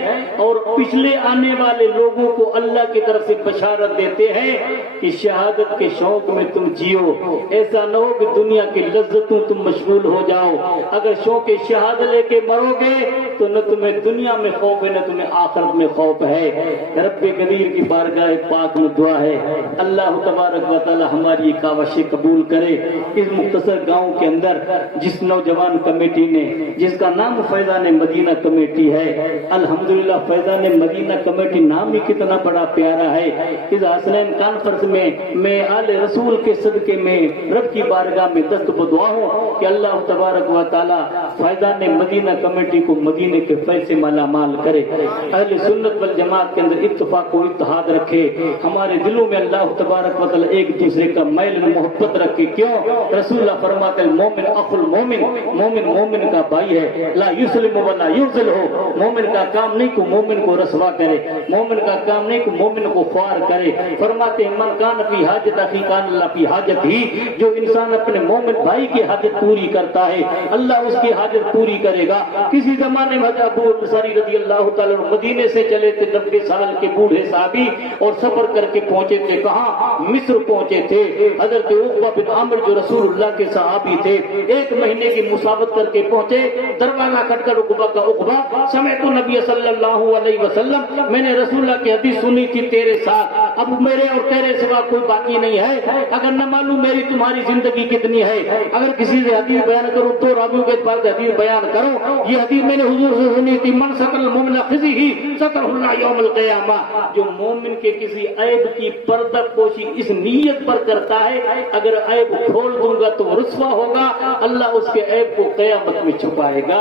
اور پچھلے آنے والے لوگوں کو اللہ کی طرف سے بشارت دیتے ہیں کہ شہادت کے شوق میں تم جیو، ایسا نہ ہو کہ دنیا کی لذتوں تم مشغول ہو جاؤ۔ اگر شوق شہادت لے کے مرو گے تو نہ تمہیں دنیا میں خوف ہے نہ تمہیں آخرت میں خوف ہے۔ رب قدیر کی بارگاہ پاک میں دعا ہے اللہ تبارک و تعالی ہماری کاوشیں قبول کرے۔ اس مختصر گاؤں کے اندر جس نوجوان کمیٹی نے، جس کا نام فیضان مدینہ کمیٹی ہے، الحمدللہ فیضان مدینہ کمیٹی نام ہی کتنا بڑا پیارا ہے۔ اس حسنین کانفرنس میں آل رسول کے صدقے میں رب کی بارگاہ میں دست بدعا ہوں کہ اللہ تبارک و تعالی فیضان مدینہ کمیٹی کو مدینے کے پیسے مالا مال کرے، اہل سنت والجماعت کے اندر اتفاق و اتحاد رکھے، ہمارے دلوں میں اللہ تبارک و تعالی ایک دوسرے کا میل محبت رکھے۔ کیوں؟ رسول اللہ فرماتے ہیں مومن اخو المومن، مومن مومن کا بھائی ہے، لا یسلم ولا یغزل ہو۔ مومن کا کام نہیں کہ مومن کو رسوا کرے، مومن کا کام نہیں کہ مومن کو خوار کرے۔ فرماتے ہیں من کان فی حاجت اخی کان اللہ فی حاجت ہی، جو انسان اپنے مومن بھائی کی حاجت پوری کرتا ہے اللہ اس کی حاجت پوری کرے گا۔ کسی زمانے میں ابو انصاری رضی اللہ تعالیٰ مدینے سے چلے تھے، 90 سال کے بوڑھے صحابی، اور سفر کر کے پہنچے تھے کہاں؟ مصر پہنچے تھے۔ حضرت عقبہ بن عامر جو رسول اللہ کے صحابی تھے، 1 مہینے کی مسافت کر کے پہنچے، دروازہ کھٹ کر عقبہ کا عقبہ سمعت نبی صلی اللہ علیہ وسلم، میں نے رسول اللہ کی حدیث سنی تھی تیرے ساتھ، اب میرے اور تیرے سوا کوئی باقی نہیں ہے، اگر نہ معلوم میری تمہاری زندگی کتنی ہے، اگر کسی سے حدیث بیان کروں تو راویوں کے پاس حدیث بیان کروں۔ یہ حدیث میں نے حضور سے سنی تھی من ستر المؤمن خزیہ سترہ اللہ یوم القیامہ، جو مومن کے کسی عیب کی پردہ پوشی اس نیت پر کرتا ہے اگر عیب کھول دوں گا تو رسوا ہوگا، اللہ اس کے عیب کو قیامت میں چھپائے گا۔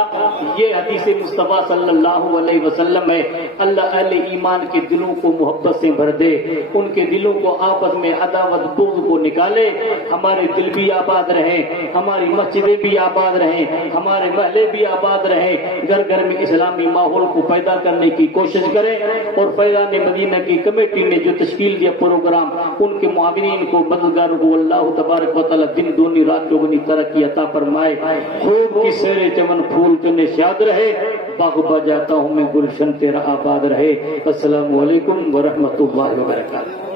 یہ حدیث مصطفیٰ صلی اللہ علیہ وسلم ہے۔ اللہ اہل ایمان کے دلوں کو محبت سے بھر دے، ان کے دلوں کو آپس میں عداوت بغض کو نکالے، ہمارے دل بھی آباد رہیں، ہماری مسجدیں بھی آباد رہیں، ہمارے محلے بھی آباد رہیں، گھر گھر میں اسلامی ماحول کو پیدا کرنے کی کوشش کریں۔ اور فیضان مدینہ کی کمیٹی نے جو تشکیل دیا پروگرام، ان کے معاونین کو مددگاروں کو اللہ تبارک و تعالی دن دونی رات چوگنی ترقی عطا فرمائے۔ خوب کی سیر چمن پھول کے نشاد رہے، باغ با جاتا ہوں میں گلشن تیرا آباد رہے۔ السلام علیکم ورحمۃ اللہ وبرکاتہ۔